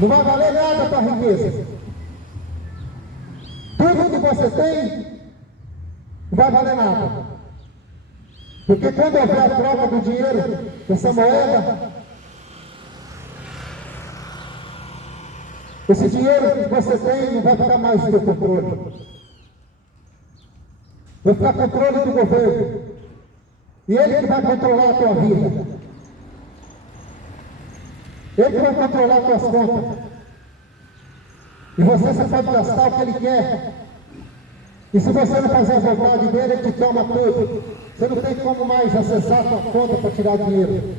Não vai valer nada a tua riqueza. Tudo que você tem não vai valer nada. Porque quando houver a troca do dinheiro, dessa moeda, esse dinheiro que você tem não vai ficar mais no teu controle. Vai ficar controle do governo. E ele que vai controlar a tua vida. Ele que vai controlar as tuas contas. E você só pode gastar o que ele quer. E se você não fazer a vontade dele, ele te toma tudo. Você não tem como mais acessar a tua conta para tirar dinheiro.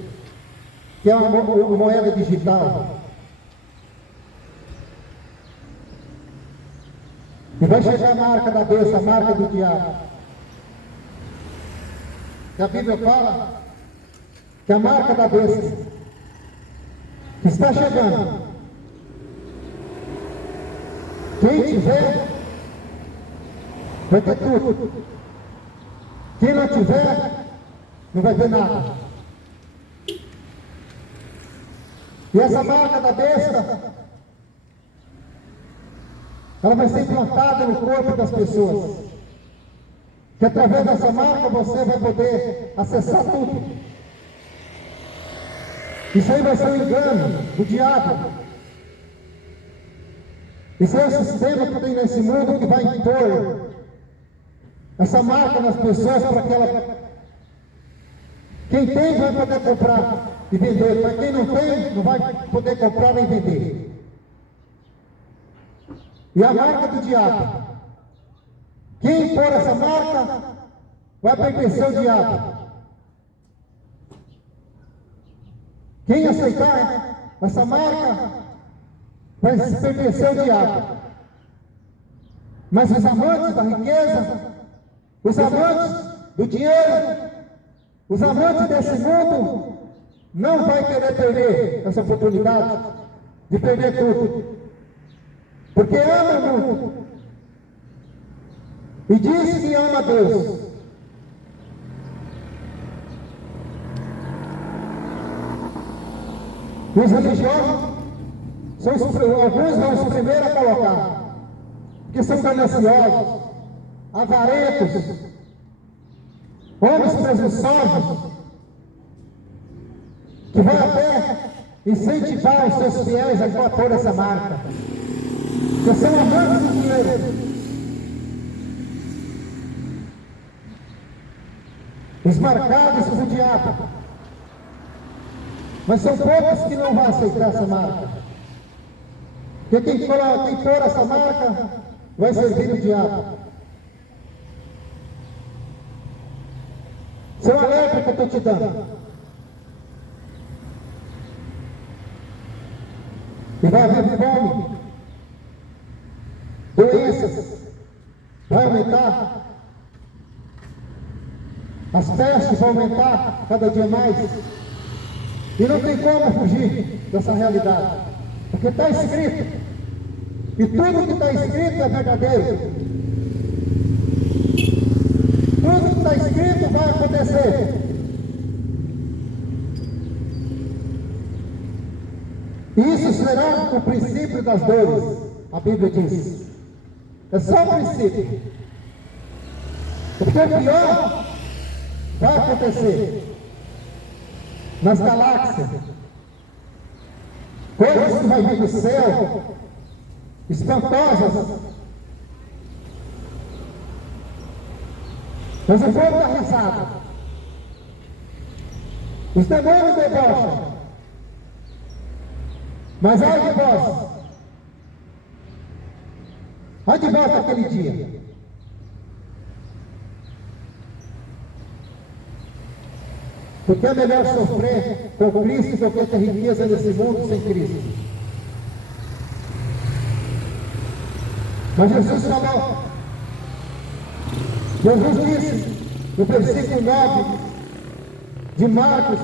Que é uma moeda digital. E vai chegar a marca da besta, a marca do diabo. Que a Bíblia fala que a marca da besta está chegando. Quem tiver, vai ter tudo. Quem não tiver, não vai ter nada. E essa marca da besta, ela vai ser implantada no corpo das pessoas. Que através dessa marca você vai poder acessar tudo. Isso aí vai ser um engano do diabo. Isso é o sistema que tem nesse mundo que vai impor essa marca nas pessoas para que ela... Quem tem vai poder comprar e vender. Para quem não tem, não vai poder comprar nem vender. E a marca do diabo. Quem impor essa marca vai pertencer ao diabo. Quem aceitar essa marca vai pertencer ao diabo. Mas os amantes da riqueza, os amantes do dinheiro, os amantes desse mundo, não vai querer perder essa oportunidade de perder tudo. Porque ama muito. E diz que ama Deus. Os religiosos são alguns vão os primeiros a colocar, porque são gananciosos, avarentos, homens presunçosos, que vão até incentivar os seus fiéis a pôr essa marca. Que são amantes do dinheiro. Os marcados pelo diabo. Mas são poucos que não vão aceitar essa marca. Porque quem for essa marca vai servir o diabo. Isso é um alerta que eu estou te dando. E vai haver fome, doenças, vai aumentar, as pestes vão aumentar cada dia mais, e não tem como fugir dessa realidade, porque está escrito, e tudo que está escrito é verdadeiro, tudo que está escrito vai acontecer. Isso será o princípio das dores, a Bíblia diz. É só o princípio. Porque o pior vai acontecer nas galáxias. Coisas que vai vir do céu, espantosas. Mas o povo dá risada. Os demônios debocham. Mas ai de vós naquele dia. Porque é melhor sofrer com Cristo do que ter riqueza nesse mundo sem Cristo. Mas Jesus falou, Jesus disse no versículo 9 de Marcos,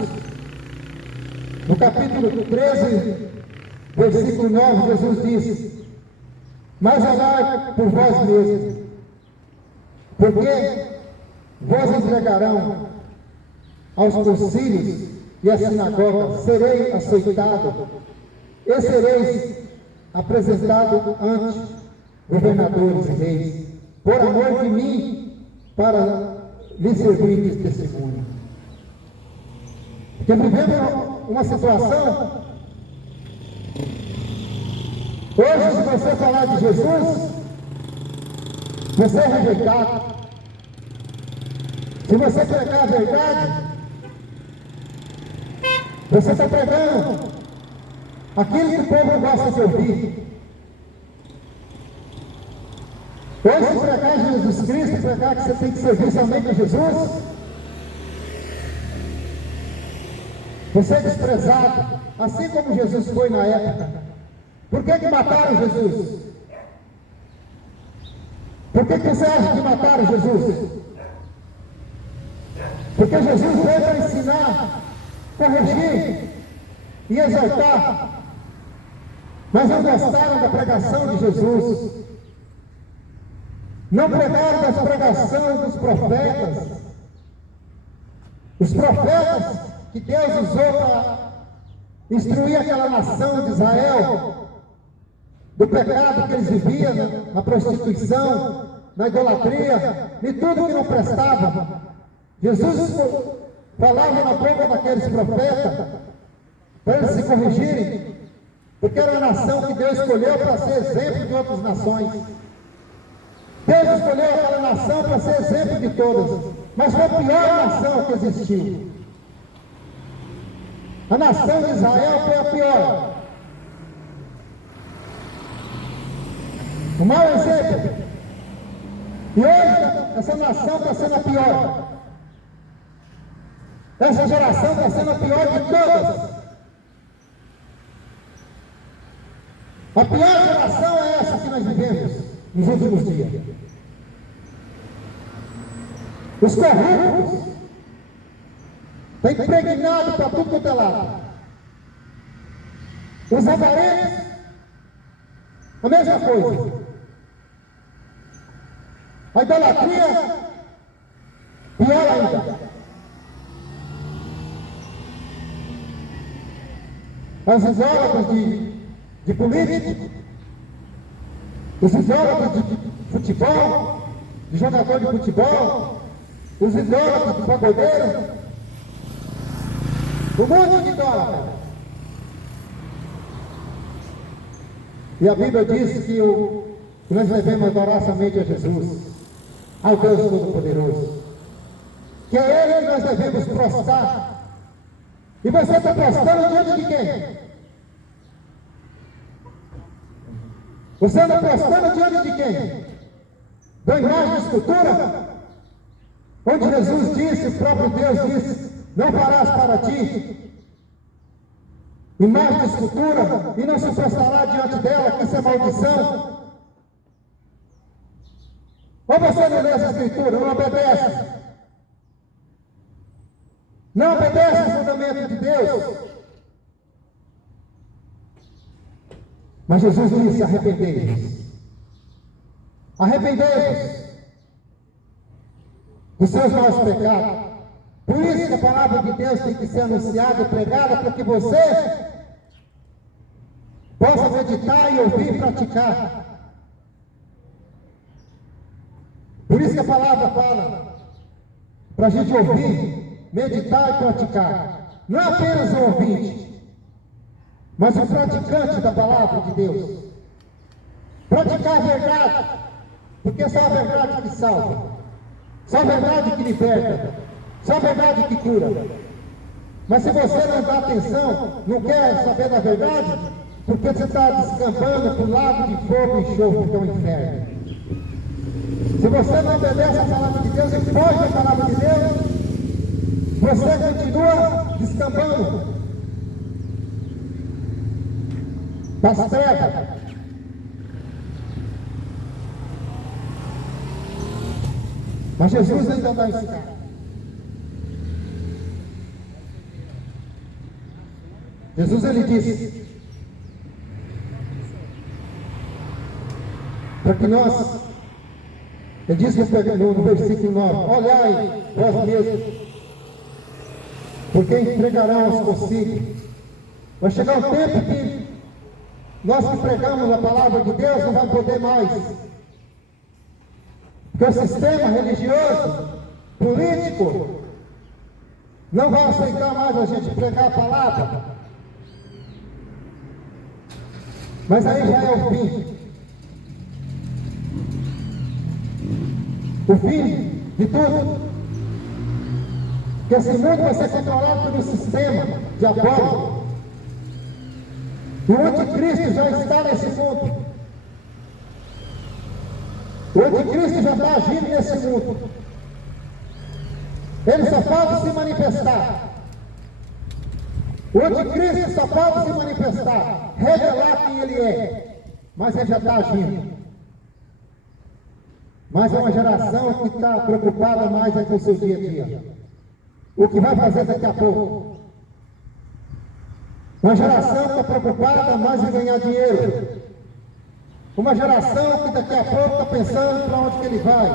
no capítulo 13, versículo 9, Jesus disse: mas olhai por vós mesmos, porque vós entregarão aos concílios e às sinagogas, serei aceitado e sereis apresentado ante governadores e reis, por amor de mim, para lhes servir de testemunho. Porque vivemos uma situação. Hoje, se você falar de Jesus, você é rejeitado. Se você pregar a verdade, você está pregando aquilo que o povo gosta de ouvir. Hoje, se pregar Jesus Cristo, pregar que você tem que servir somente a Jesus, você é desprezado, assim como Jesus foi na época. Por que mataram Jesus? Por que você acha que mataram Jesus? Porque Jesus veio para ensinar, corrigir e exortar. Mas não gostaram da pregação de Jesus. Não pregaram das pregações dos profetas. Os profetas que Deus usou para instruir aquela nação de Israel do pecado que eles viviam, na prostituição, na idolatria, e tudo que não prestava. Jesus falava na boca daqueles profetas para eles se corrigirem, porque era a nação que Deus escolheu para ser exemplo de outras nações. Deus escolheu aquela nação para ser exemplo de todas, mas foi a pior nação que existiu. A nação de Israel foi a pior. O mau exemplo. E hoje, essa nação está sendo a pior. Essa geração está sendo a pior de todas. A pior geração é essa que nós vivemos nos últimos dias. Os corruptos estão impregnados para tudo quanto é lado. Os avarentos, a mesma coisa. A idolatria, pior ainda. Os idólatras de política, os idólatras de futebol, de jogador de futebol, os idólatras de pagodeiro, o mundo de idólatras. E a Bíblia diz que nós devemos adorar somente a Jesus, ao Deus Todo-Poderoso. Que é Ele que nós devemos prostrar. E você está prostrando diante de quem? Você anda prostrando diante de quem? Da imagem de escultura? Onde Jesus disse, o próprio Deus disse, não farás para ti imagem de escultura e não se prostrará diante dela, que isso é maldição. Ou você não lê essa escritura, não obedece? Não obedece o fundamento de Deus? Mas Jesus disse, arrependei-vos. Arrependei-vos dos seus maus pecados. Por isso que a palavra de Deus tem que ser anunciada e pregada, para que você possa meditar e ouvir e praticar. Por isso que a palavra fala para a gente ouvir, meditar e praticar. Não é apenas o ouvinte, mas o praticante da palavra de Deus. Praticar a verdade, porque só a verdade que salva, só a verdade que liberta, só a verdade que cura. Mas se você não dá atenção, não quer saber da verdade, porque você está descampando para o lago de fogo e enxofre, que é o inferno. Se você não obedece a palavra de Deus e foge da palavra de Deus, você continua descampando das trevas. Mas Jesus ainda vai ensinar. Jesus, ele disse para que nós, ele disse no versículo 9, olhai vós mesmos, porque entregarão aos consigo. Vai chegar um tempo que nós que pregamos a palavra de Deus não vamos poder mais. Porque o sistema religioso, político, não vai aceitar mais a gente pregar a palavra. Mas aí já é o fim. O fim de tudo. Que esse mundo vai ser controlado pelo sistema diabólico. O anticristo já está nesse mundo. O anticristo já está agindo nesse mundo. Ele só pode se manifestar. O anticristo só pode se manifestar, revelar quem ele é. Mas ele já está agindo. Mas é uma geração que está preocupada mais com o seu dia a dia. O que vai fazer daqui a pouco. Uma geração que está preocupada mais em ganhar dinheiro. Uma geração que daqui a pouco está pensando para onde que ele vai.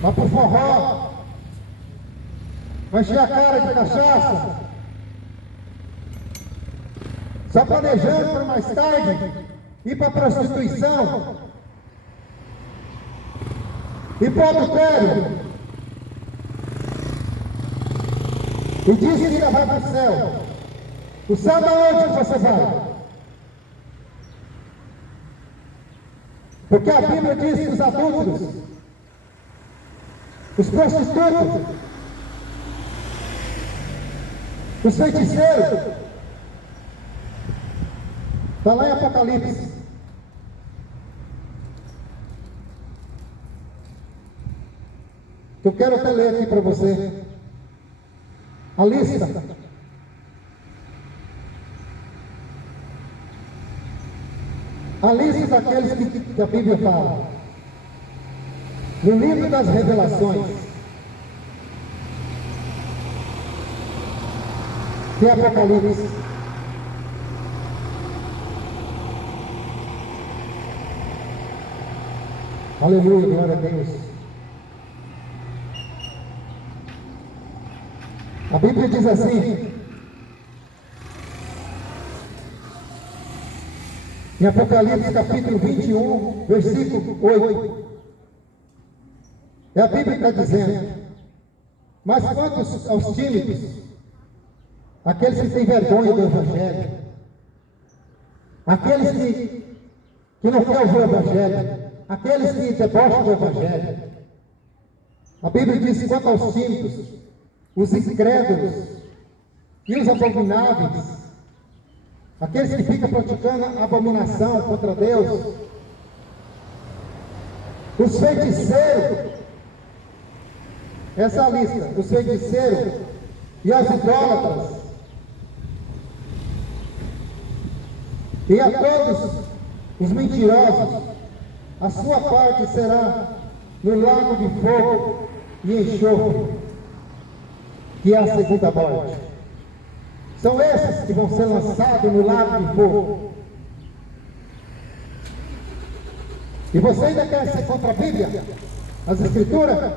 Vai para o forró. Vai encher a cara de cachaça. Só planejando para mais tarde ir para a prostituição. E para o adultério. E diz que ainda vai para o céu. O céu da onde você vai? Porque a Bíblia diz que os adúlteros, os prostitutos, os feiticeiros, está lá em Apocalipse. Eu quero até ler aqui para você a lista. A lista daqueles que a Bíblia fala. No livro das Revelações, que é Apocalipse. Aleluia, glória a Deus. A Bíblia diz assim, em Apocalipse capítulo 21, versículo 8. É a Bíblia que está dizendo, mas quanto aos tímidos, aqueles que têm vergonha do Evangelho, aqueles que não querem ouvir o Evangelho, aqueles que debocham do Evangelho. A Bíblia diz: quanto aos tímidos, os incrédulos e os abomináveis, aqueles que ficam praticando abominação contra Deus, os feiticeiros, essa é a lista, os feiticeiros e as idólatras, e a todos os mentirosos, a sua parte será no lago de fogo e enxofre, que é a segunda morte. São esses que vão ser lançados no lago de fogo. E você ainda quer ser contra a Bíblia, as Escrituras?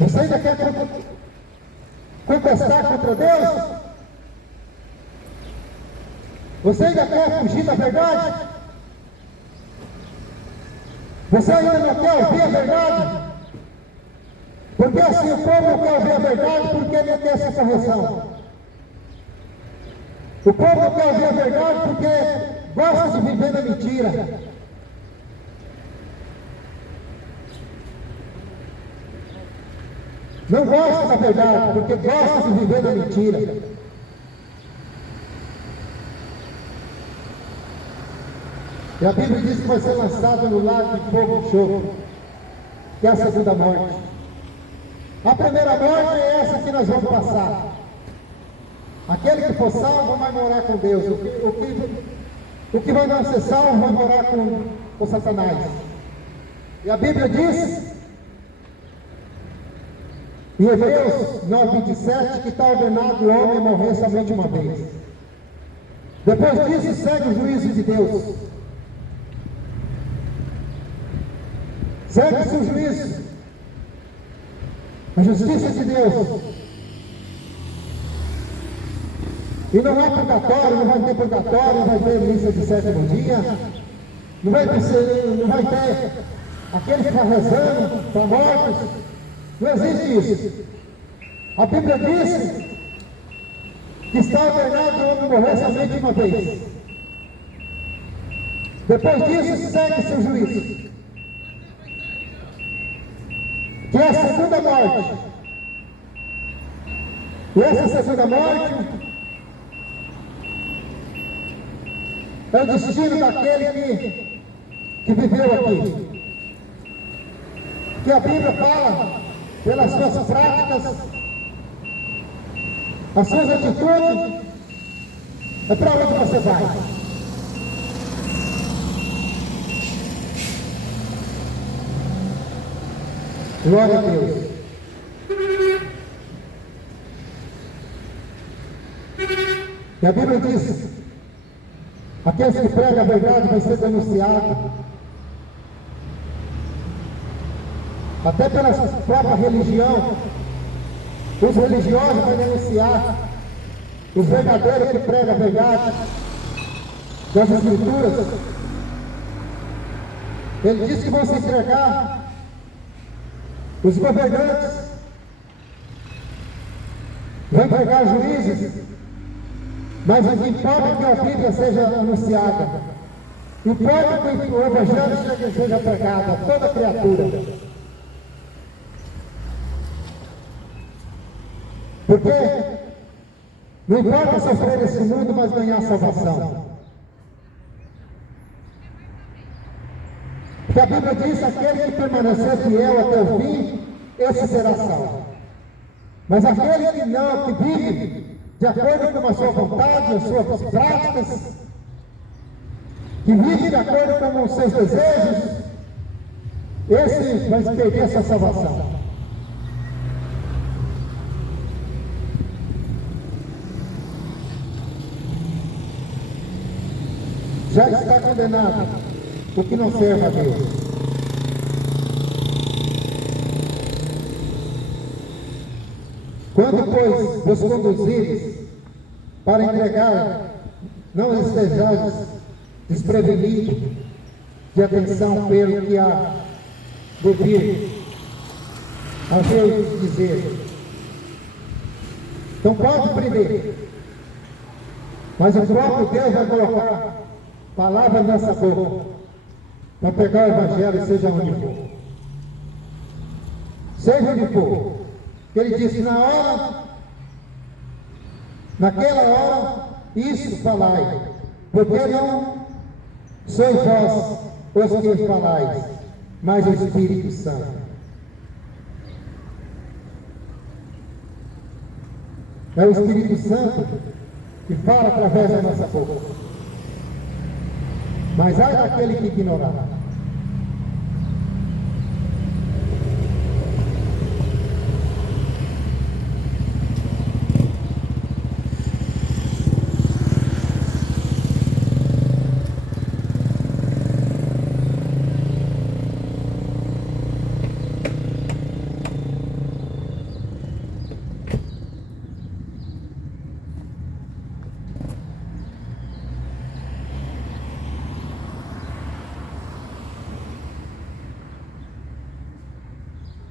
Você ainda quer contestar contra Deus? Você ainda quer fugir da verdade? Você ainda não quer ouvir a verdade? Porque assim o povo não quer ouvir a verdade porque ele não quer essa correção. O povo não quer ouvir a verdade porque gosta de viver na mentira. Não gosta da verdade porque gosta de viver na mentira. E a Bíblia diz que vai ser lançado no lago de fogo e enxofre, que é a segunda morte. A primeira morte é essa que nós vamos passar. Aquele que for salvo vai morar com Deus. O que vai não ser salvo vai morar com Satanás. E a Bíblia diz, em Hebreus 9:27, que está ordenado o homem morrer somente uma vez. Depois disso segue o juízo de Deus. Segue-se o juízo, a justiça de Deus. E não há purgatório, não vai ter purgatório, não vai ter missa de sétimo dia, não vai ter aqueles que estão rezando para mortos. Não existe isso. A Bíblia diz que está ordenado o homem morrer somente uma vez. Depois disso segue-se o juízo, que é a segunda morte. E essa segunda morte é o destino daquele que viveu aqui. Que a Bíblia fala, pelas suas práticas, as suas atitudes, é para onde você vai. Glória a Deus. E a Bíblia diz: aqueles que pregam a verdade vão ser denunciados, até pela própria religião. Os religiosos vão denunciar os verdadeiros que pregam a verdade das Escrituras. Ele diz que vão se entregar os governantes, vão entregar juízes, mas o que importa é que a Bíblia seja anunciada. Importa que o Evangelho seja pregado a toda criatura. Porque não importa sofrer nesse mundo, mas ganhar salvação. Porque a Bíblia diz: aquele que permanecer fiel até o fim, esse será salvo. Mas aquele que não, que vive de acordo com a sua vontade, as suas práticas, que vive de acordo com os seus desejos, esse vai perder essa salvação. Já está condenado o que não serve a Deus. Quando, pois, vos conduzires para entregar, não estejais desprevenidos de atenção pelo que há de vir a Deus dizer. Então pode prender. Mas o próprio Deus vai colocar palavras nessa boca para pegar o Evangelho, seja onde for. Seja onde for. Ele disse, naquela hora, isso falai, porque não sois vós os que falais, mas o Espírito Santo. É o Espírito Santo que fala através da nossa boca. Mas ai daquele que ignorar.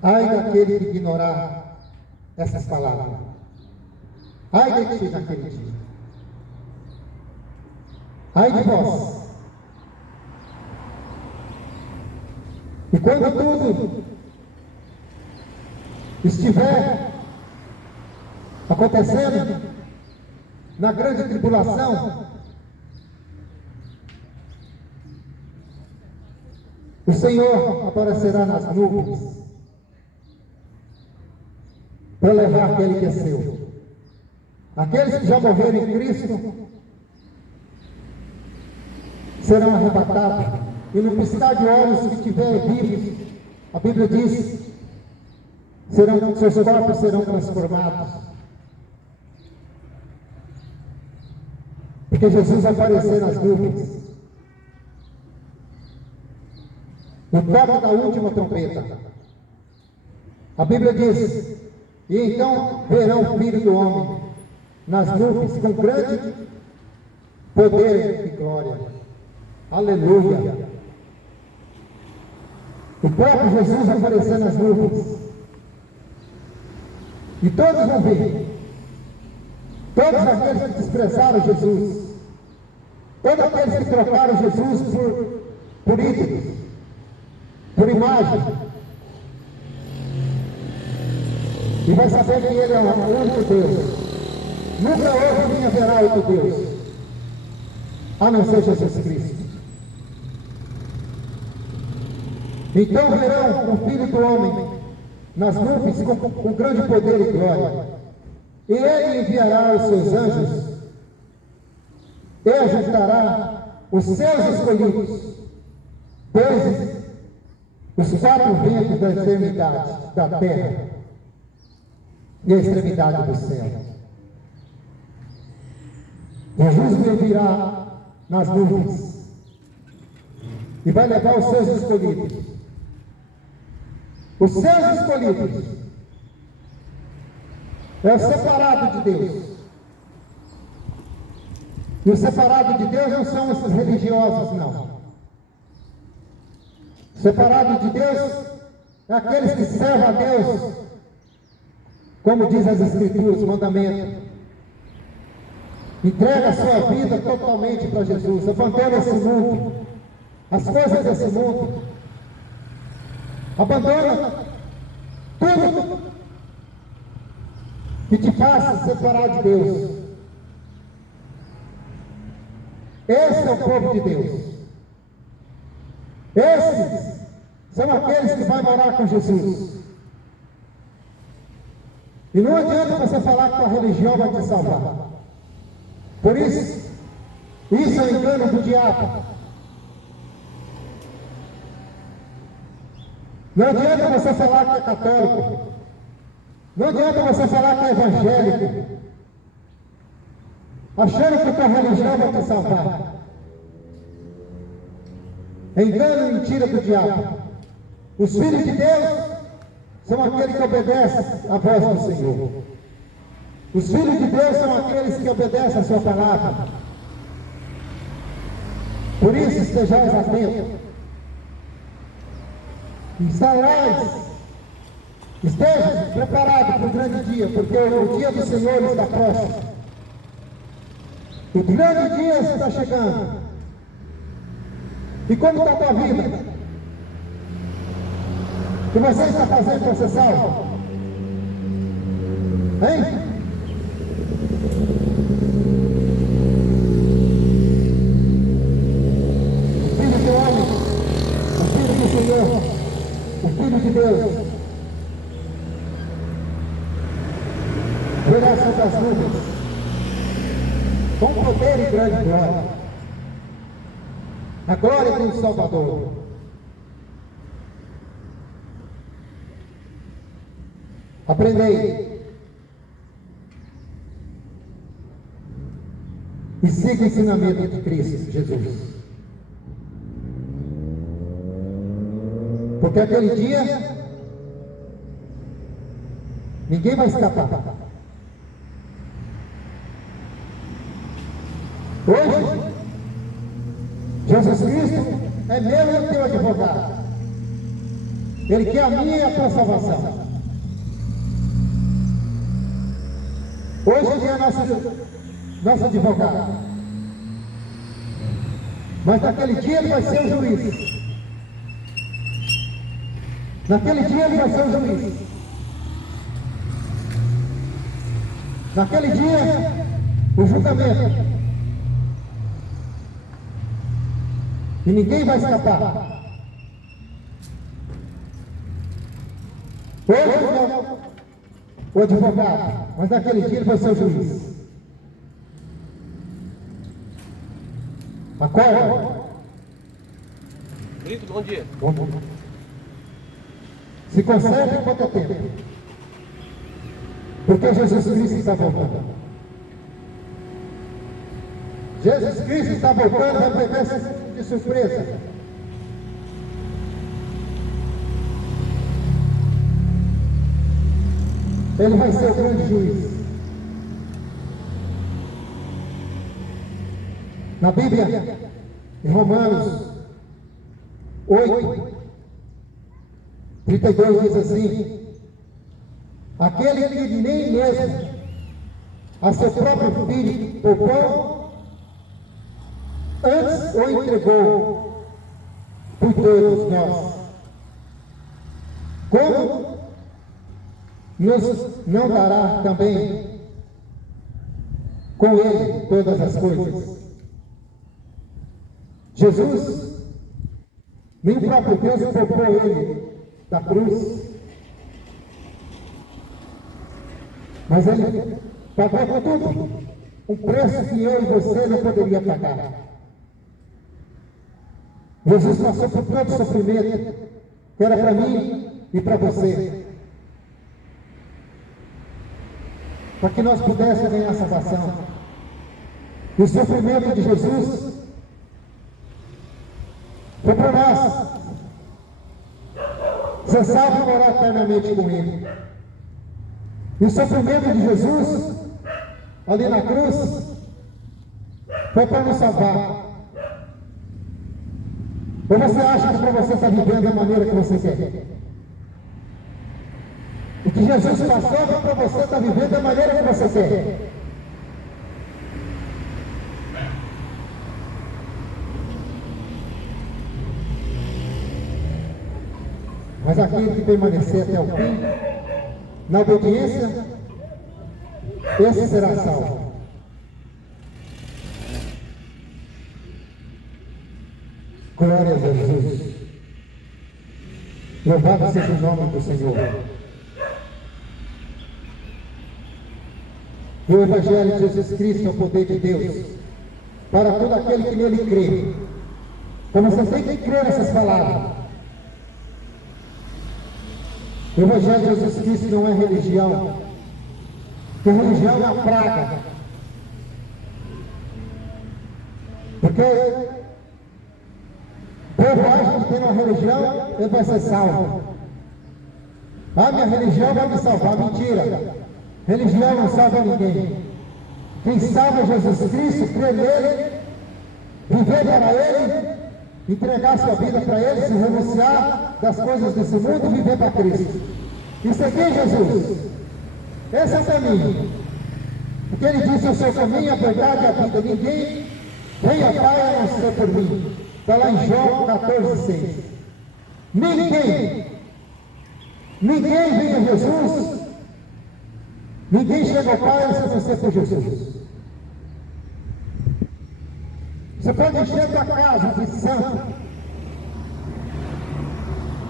Ai daquele que ignorar essas palavras. Ai de ti naquele dia. Ai de vós. E quando tudo estiver acontecendo na grande tribulação, o Senhor aparecerá nas nuvens para levar aquele que é seu. Aqueles que já morreram em Cristo serão arrebatados, e no piscar de olhos, se estiverem vivos, a Bíblia diz, seus corpos serão transformados. Porque Jesus vai aparecer nas nuvens. No toque da última trombeta. A Bíblia diz, e então verão o Filho do Homem nas nuvens com grande poder e glória. Aleluia! O próprio Jesus vai aparecer nas nuvens. E todos vão ver. Todos aqueles que desprezaram Jesus. Todos aqueles que trocaram Jesus por ídolos, por imagem. E vai saber que Ele é o único Deus. Nunca houve nem haverá outro Deus, a não ser Jesus Cristo. Então verão o Filho do Homem nas nuvens com grande poder e glória. E Ele enviará os seus anjos e ajuntará os seus escolhidos desde os quatro ventos da extremidade da terra e a extremidade do céu. Jesus me virá nas nuvens e vai levar os seus escolhidos. Os seus escolhidos é o separado de Deus. E o separado de Deus não são esses religiosos, não. O separado de Deus é aqueles que servem a Deus, como diz as Escrituras, o mandamento. Entrega a sua vida totalmente para Jesus. Abandona esse mundo, as coisas desse mundo. Abandona tudo que te faça separar de Deus. Esse é o povo de Deus. Esses são aqueles que vão morar com Jesus. E não adianta você falar que a religião vai te salvar. Por isso é o engano do diabo. Não adianta você falar que é católico. Não adianta você falar que é evangélico, achando que a tua religião vai te salvar. É engano e mentira do diabo. Os filhos de Deus são aqueles que obedecem à voz do Senhor. Os filhos de Deus são aqueles que obedecem a sua palavra. Por isso estejais atentos. Esteja preparado para o grande dia, porque o dia do Senhor está próximo. O grande dia está chegando. E como está a tua vida? O que você está fazendo para ser salvo? Hein? O Filho do homem, o Filho do Senhor, o Filho de Deus, virá sobre as nuvens, com poder e grande glória. A glória do Salvador. Aprendei e siga o ensinamento de Cristo Jesus. Porque aquele dia ninguém vai escapar. Hoje Jesus Cristo é meu e o teu advogado. Ele quer a minha e a tua salvação. Hoje ele é nosso advogado. Mas naquele dia ele vai ser o juiz. Naquele dia ele vai ser o juiz. Naquele dia, o julgamento. E ninguém vai escapar. Hoje é o advogado, mas naquele dia ele vai ser o juiz. Acorda. Brito, bom dia. Bom dia. Se conserve enquanto é tempo. Porque Jesus Cristo está voltando. Jesus Cristo está voltando, vai pegar de surpresa. Ele vai ser o grande juiz. Na Bíblia, em Romanos 8, 32 diz assim: aquele que nem mesmo a seu próprio filho poupou, antes o entregou por todos nós, como nos não dará também com ele todas as coisas? Jesus, nem o próprio Deus poupou ele da cruz, mas ele pagou por tudo, um preço que eu e você não poderia pagar. Jesus passou por todo o sofrimento, que era para mim e para você, para que nós pudéssemos ganhar salvação. E o sofrimento de Jesus foi para nós ser salvo e morar eternamente com Ele. E o sofrimento de Jesus ali na cruz foi para nos salvar. Ou você acha que para você está vivendo da maneira que você quer? O que Jesus passou para você está vivendo da maneira que você quer? Mas aquele que permanecer até o fim, na obediência, esse será salvo. Glória a Jesus. Louvado seja o nome do Senhor. O Evangelho de Jesus Cristo é o poder de Deus para todo aquele que nele crê. Então você tem que crer nessas palavras. O Evangelho de Jesus Cristo não é religião. Porque religião é uma praga. Porque o povo acha que tem uma religião, ele vai ser salvo. Ah, minha religião vai me salvar. Mentira. Religião não salva ninguém. Quem salva é Jesus Cristo, crer nele, viver para ele, entregar sua vida para ele, se renunciar das coisas desse mundo e viver para Cristo. E seguir Jesus. Esse é o caminho. Porque ele disse: eu sou o caminho, a verdade e a vida. Ninguém vem ao Pai a não ser por mim. Está lá em João 14,6. Ninguém vem a Jesus. Ninguém chega ao Pai a não ser por Jesus. Você pode encher tua casa de santo,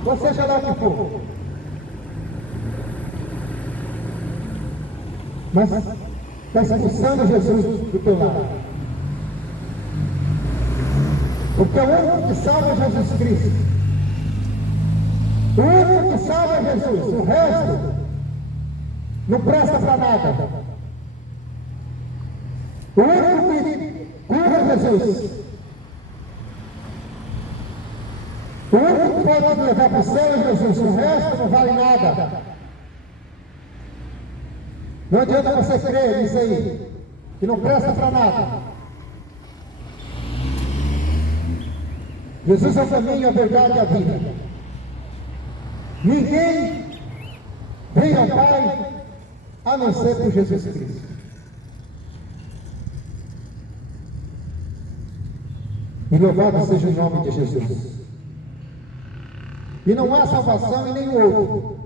ou seja lá o que for, mas está expulsando Jesus do teu lado. Porque o único que salva é Jesus Cristo. O único que salva é Jesus. O resto não presta para nada. O único que cura é Jesus. O único que pode te levar para o céu é Jesus. O resto não vale nada. Não adianta você crer nisso aí, que não presta para nada. Jesus é o caminho, a verdade e a vida. Ninguém vem ao Pai a não ser por Jesus Cristo. E louvado seja o nome de Jesus. E não há salvação em nenhum outro.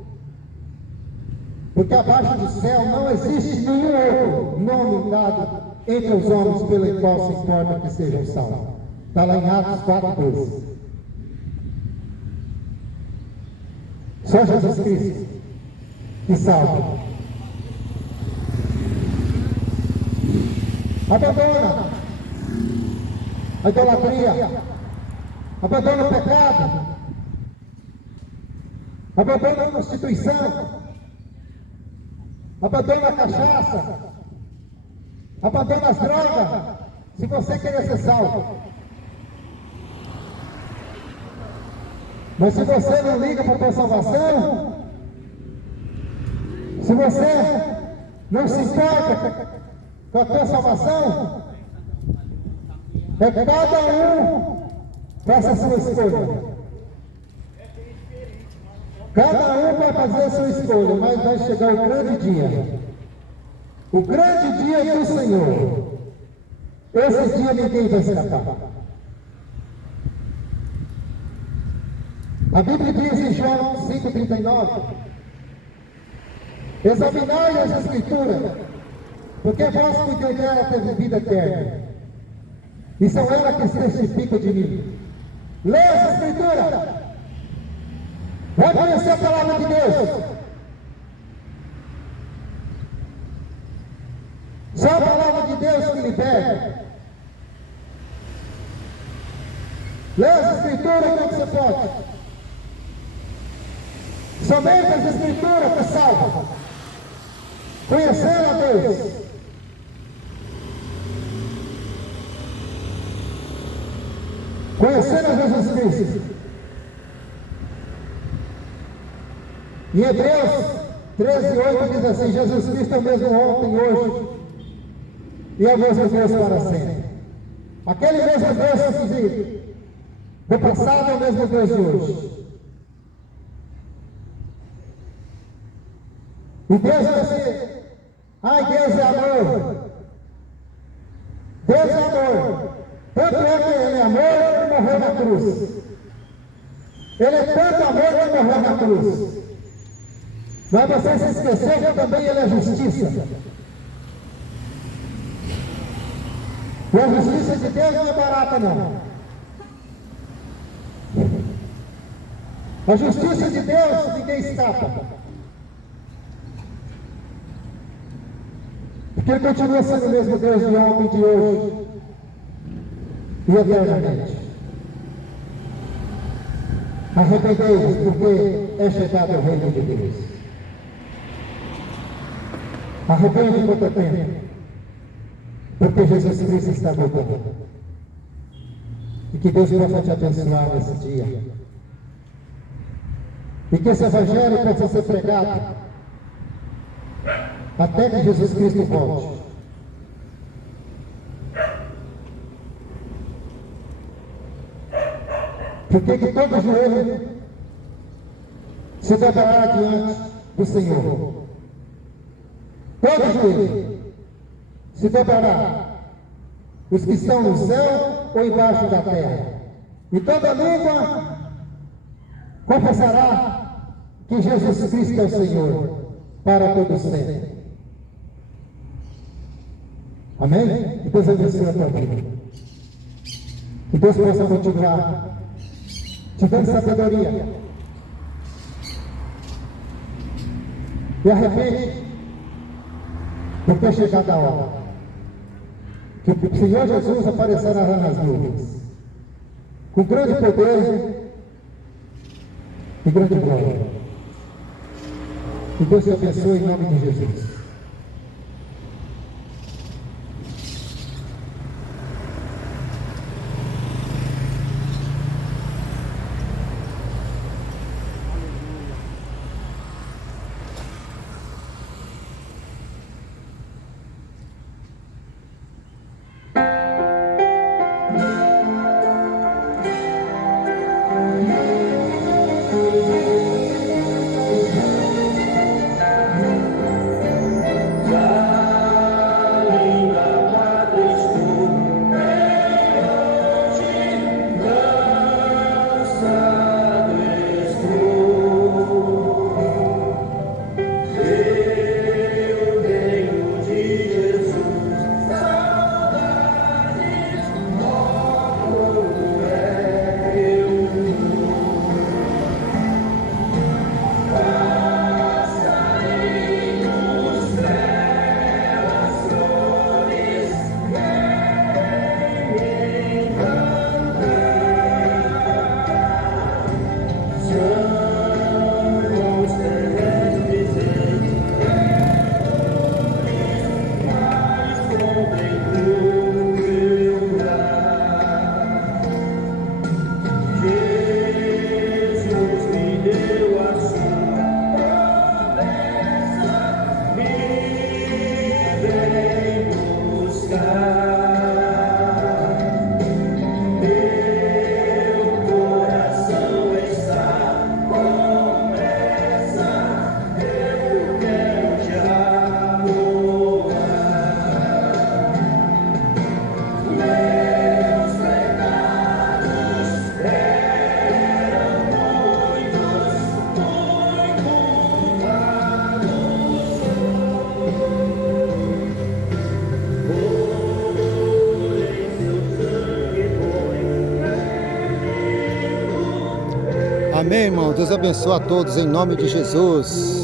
Porque abaixo do céu não existe nenhum outro nome dado entre os homens pelo qual se importa que sejam salvos. Está lá em Atos 4:12. Só Jesus Cristo que salva. Abandona a idolatria, abandona o pecado, abandona a prostituição, abandona a cachaça, abandona as drogas, se você querer ser salvo. Mas se você não liga para a tua salvação, se você não se importa com a tua salvação, é cada um faça a sua escolha. Cada um vai fazer a sua escolha, mas vai chegar o grande dia. O grande dia do Senhor. Esse dia ninguém vai escapar. A Bíblia diz em João 5,39: examinai as Escrituras, porque vós cuidei dela ter vida eterna, e são elas que testificam de mim. Leia as Escrituras, vai conhecer a palavra de Deus. Só a palavra de Deus que liberta. Leia as Escrituras quando você pode. Somente as Escrituras te salvam. Conhecer a Deus. Conhecer a Jesus Cristo. Em Hebreus 13:8 diz assim: Jesus Cristo é o mesmo ontem, hoje e é o mesmo Deus para sempre. Aquele mesmo Deus que diz do passado é o mesmo Deus de hoje. E Deus vai dizer: ai, Deus é amor. Deus é amor. Tanto é que Ele é amor que morreu na cruz. Ele é tanto amor que morreu na cruz. Mas você se esqueceu que também Ele é justiça. E a justiça de Deus não é barata, não. A justiça de Deus ninguém escapa. Porque Ele continua sendo o mesmo Deus de ontem, de hoje e eternamente. Arrependei-vos, porque é chegado o reino de Deus. Arrepende quanto é tempo, porque Jesus Cristo está voltando. E que Deus possa te abençoar nesse dia. E que esse Evangelho possa ser pregado até que Jesus Cristo volte. Porque que todo joelho se dobrará diante do Senhor. Todo joelho. se dobrará, os que estão no céu ou embaixo da terra, e toda língua confessará que Jesus Cristo é o Senhor, para todos sempre. Amém? Que Deus abençoe a tua vida. Que Deus possa continuar te dando sabedoria. E arrepende, porque é chegada a hora que o Senhor Jesus aparecerá nas nuvens, com grande poder e grande glória. Que Deus te abençoe em nome de Jesus. Amém, irmão. Deus abençoe a todos em nome de Jesus.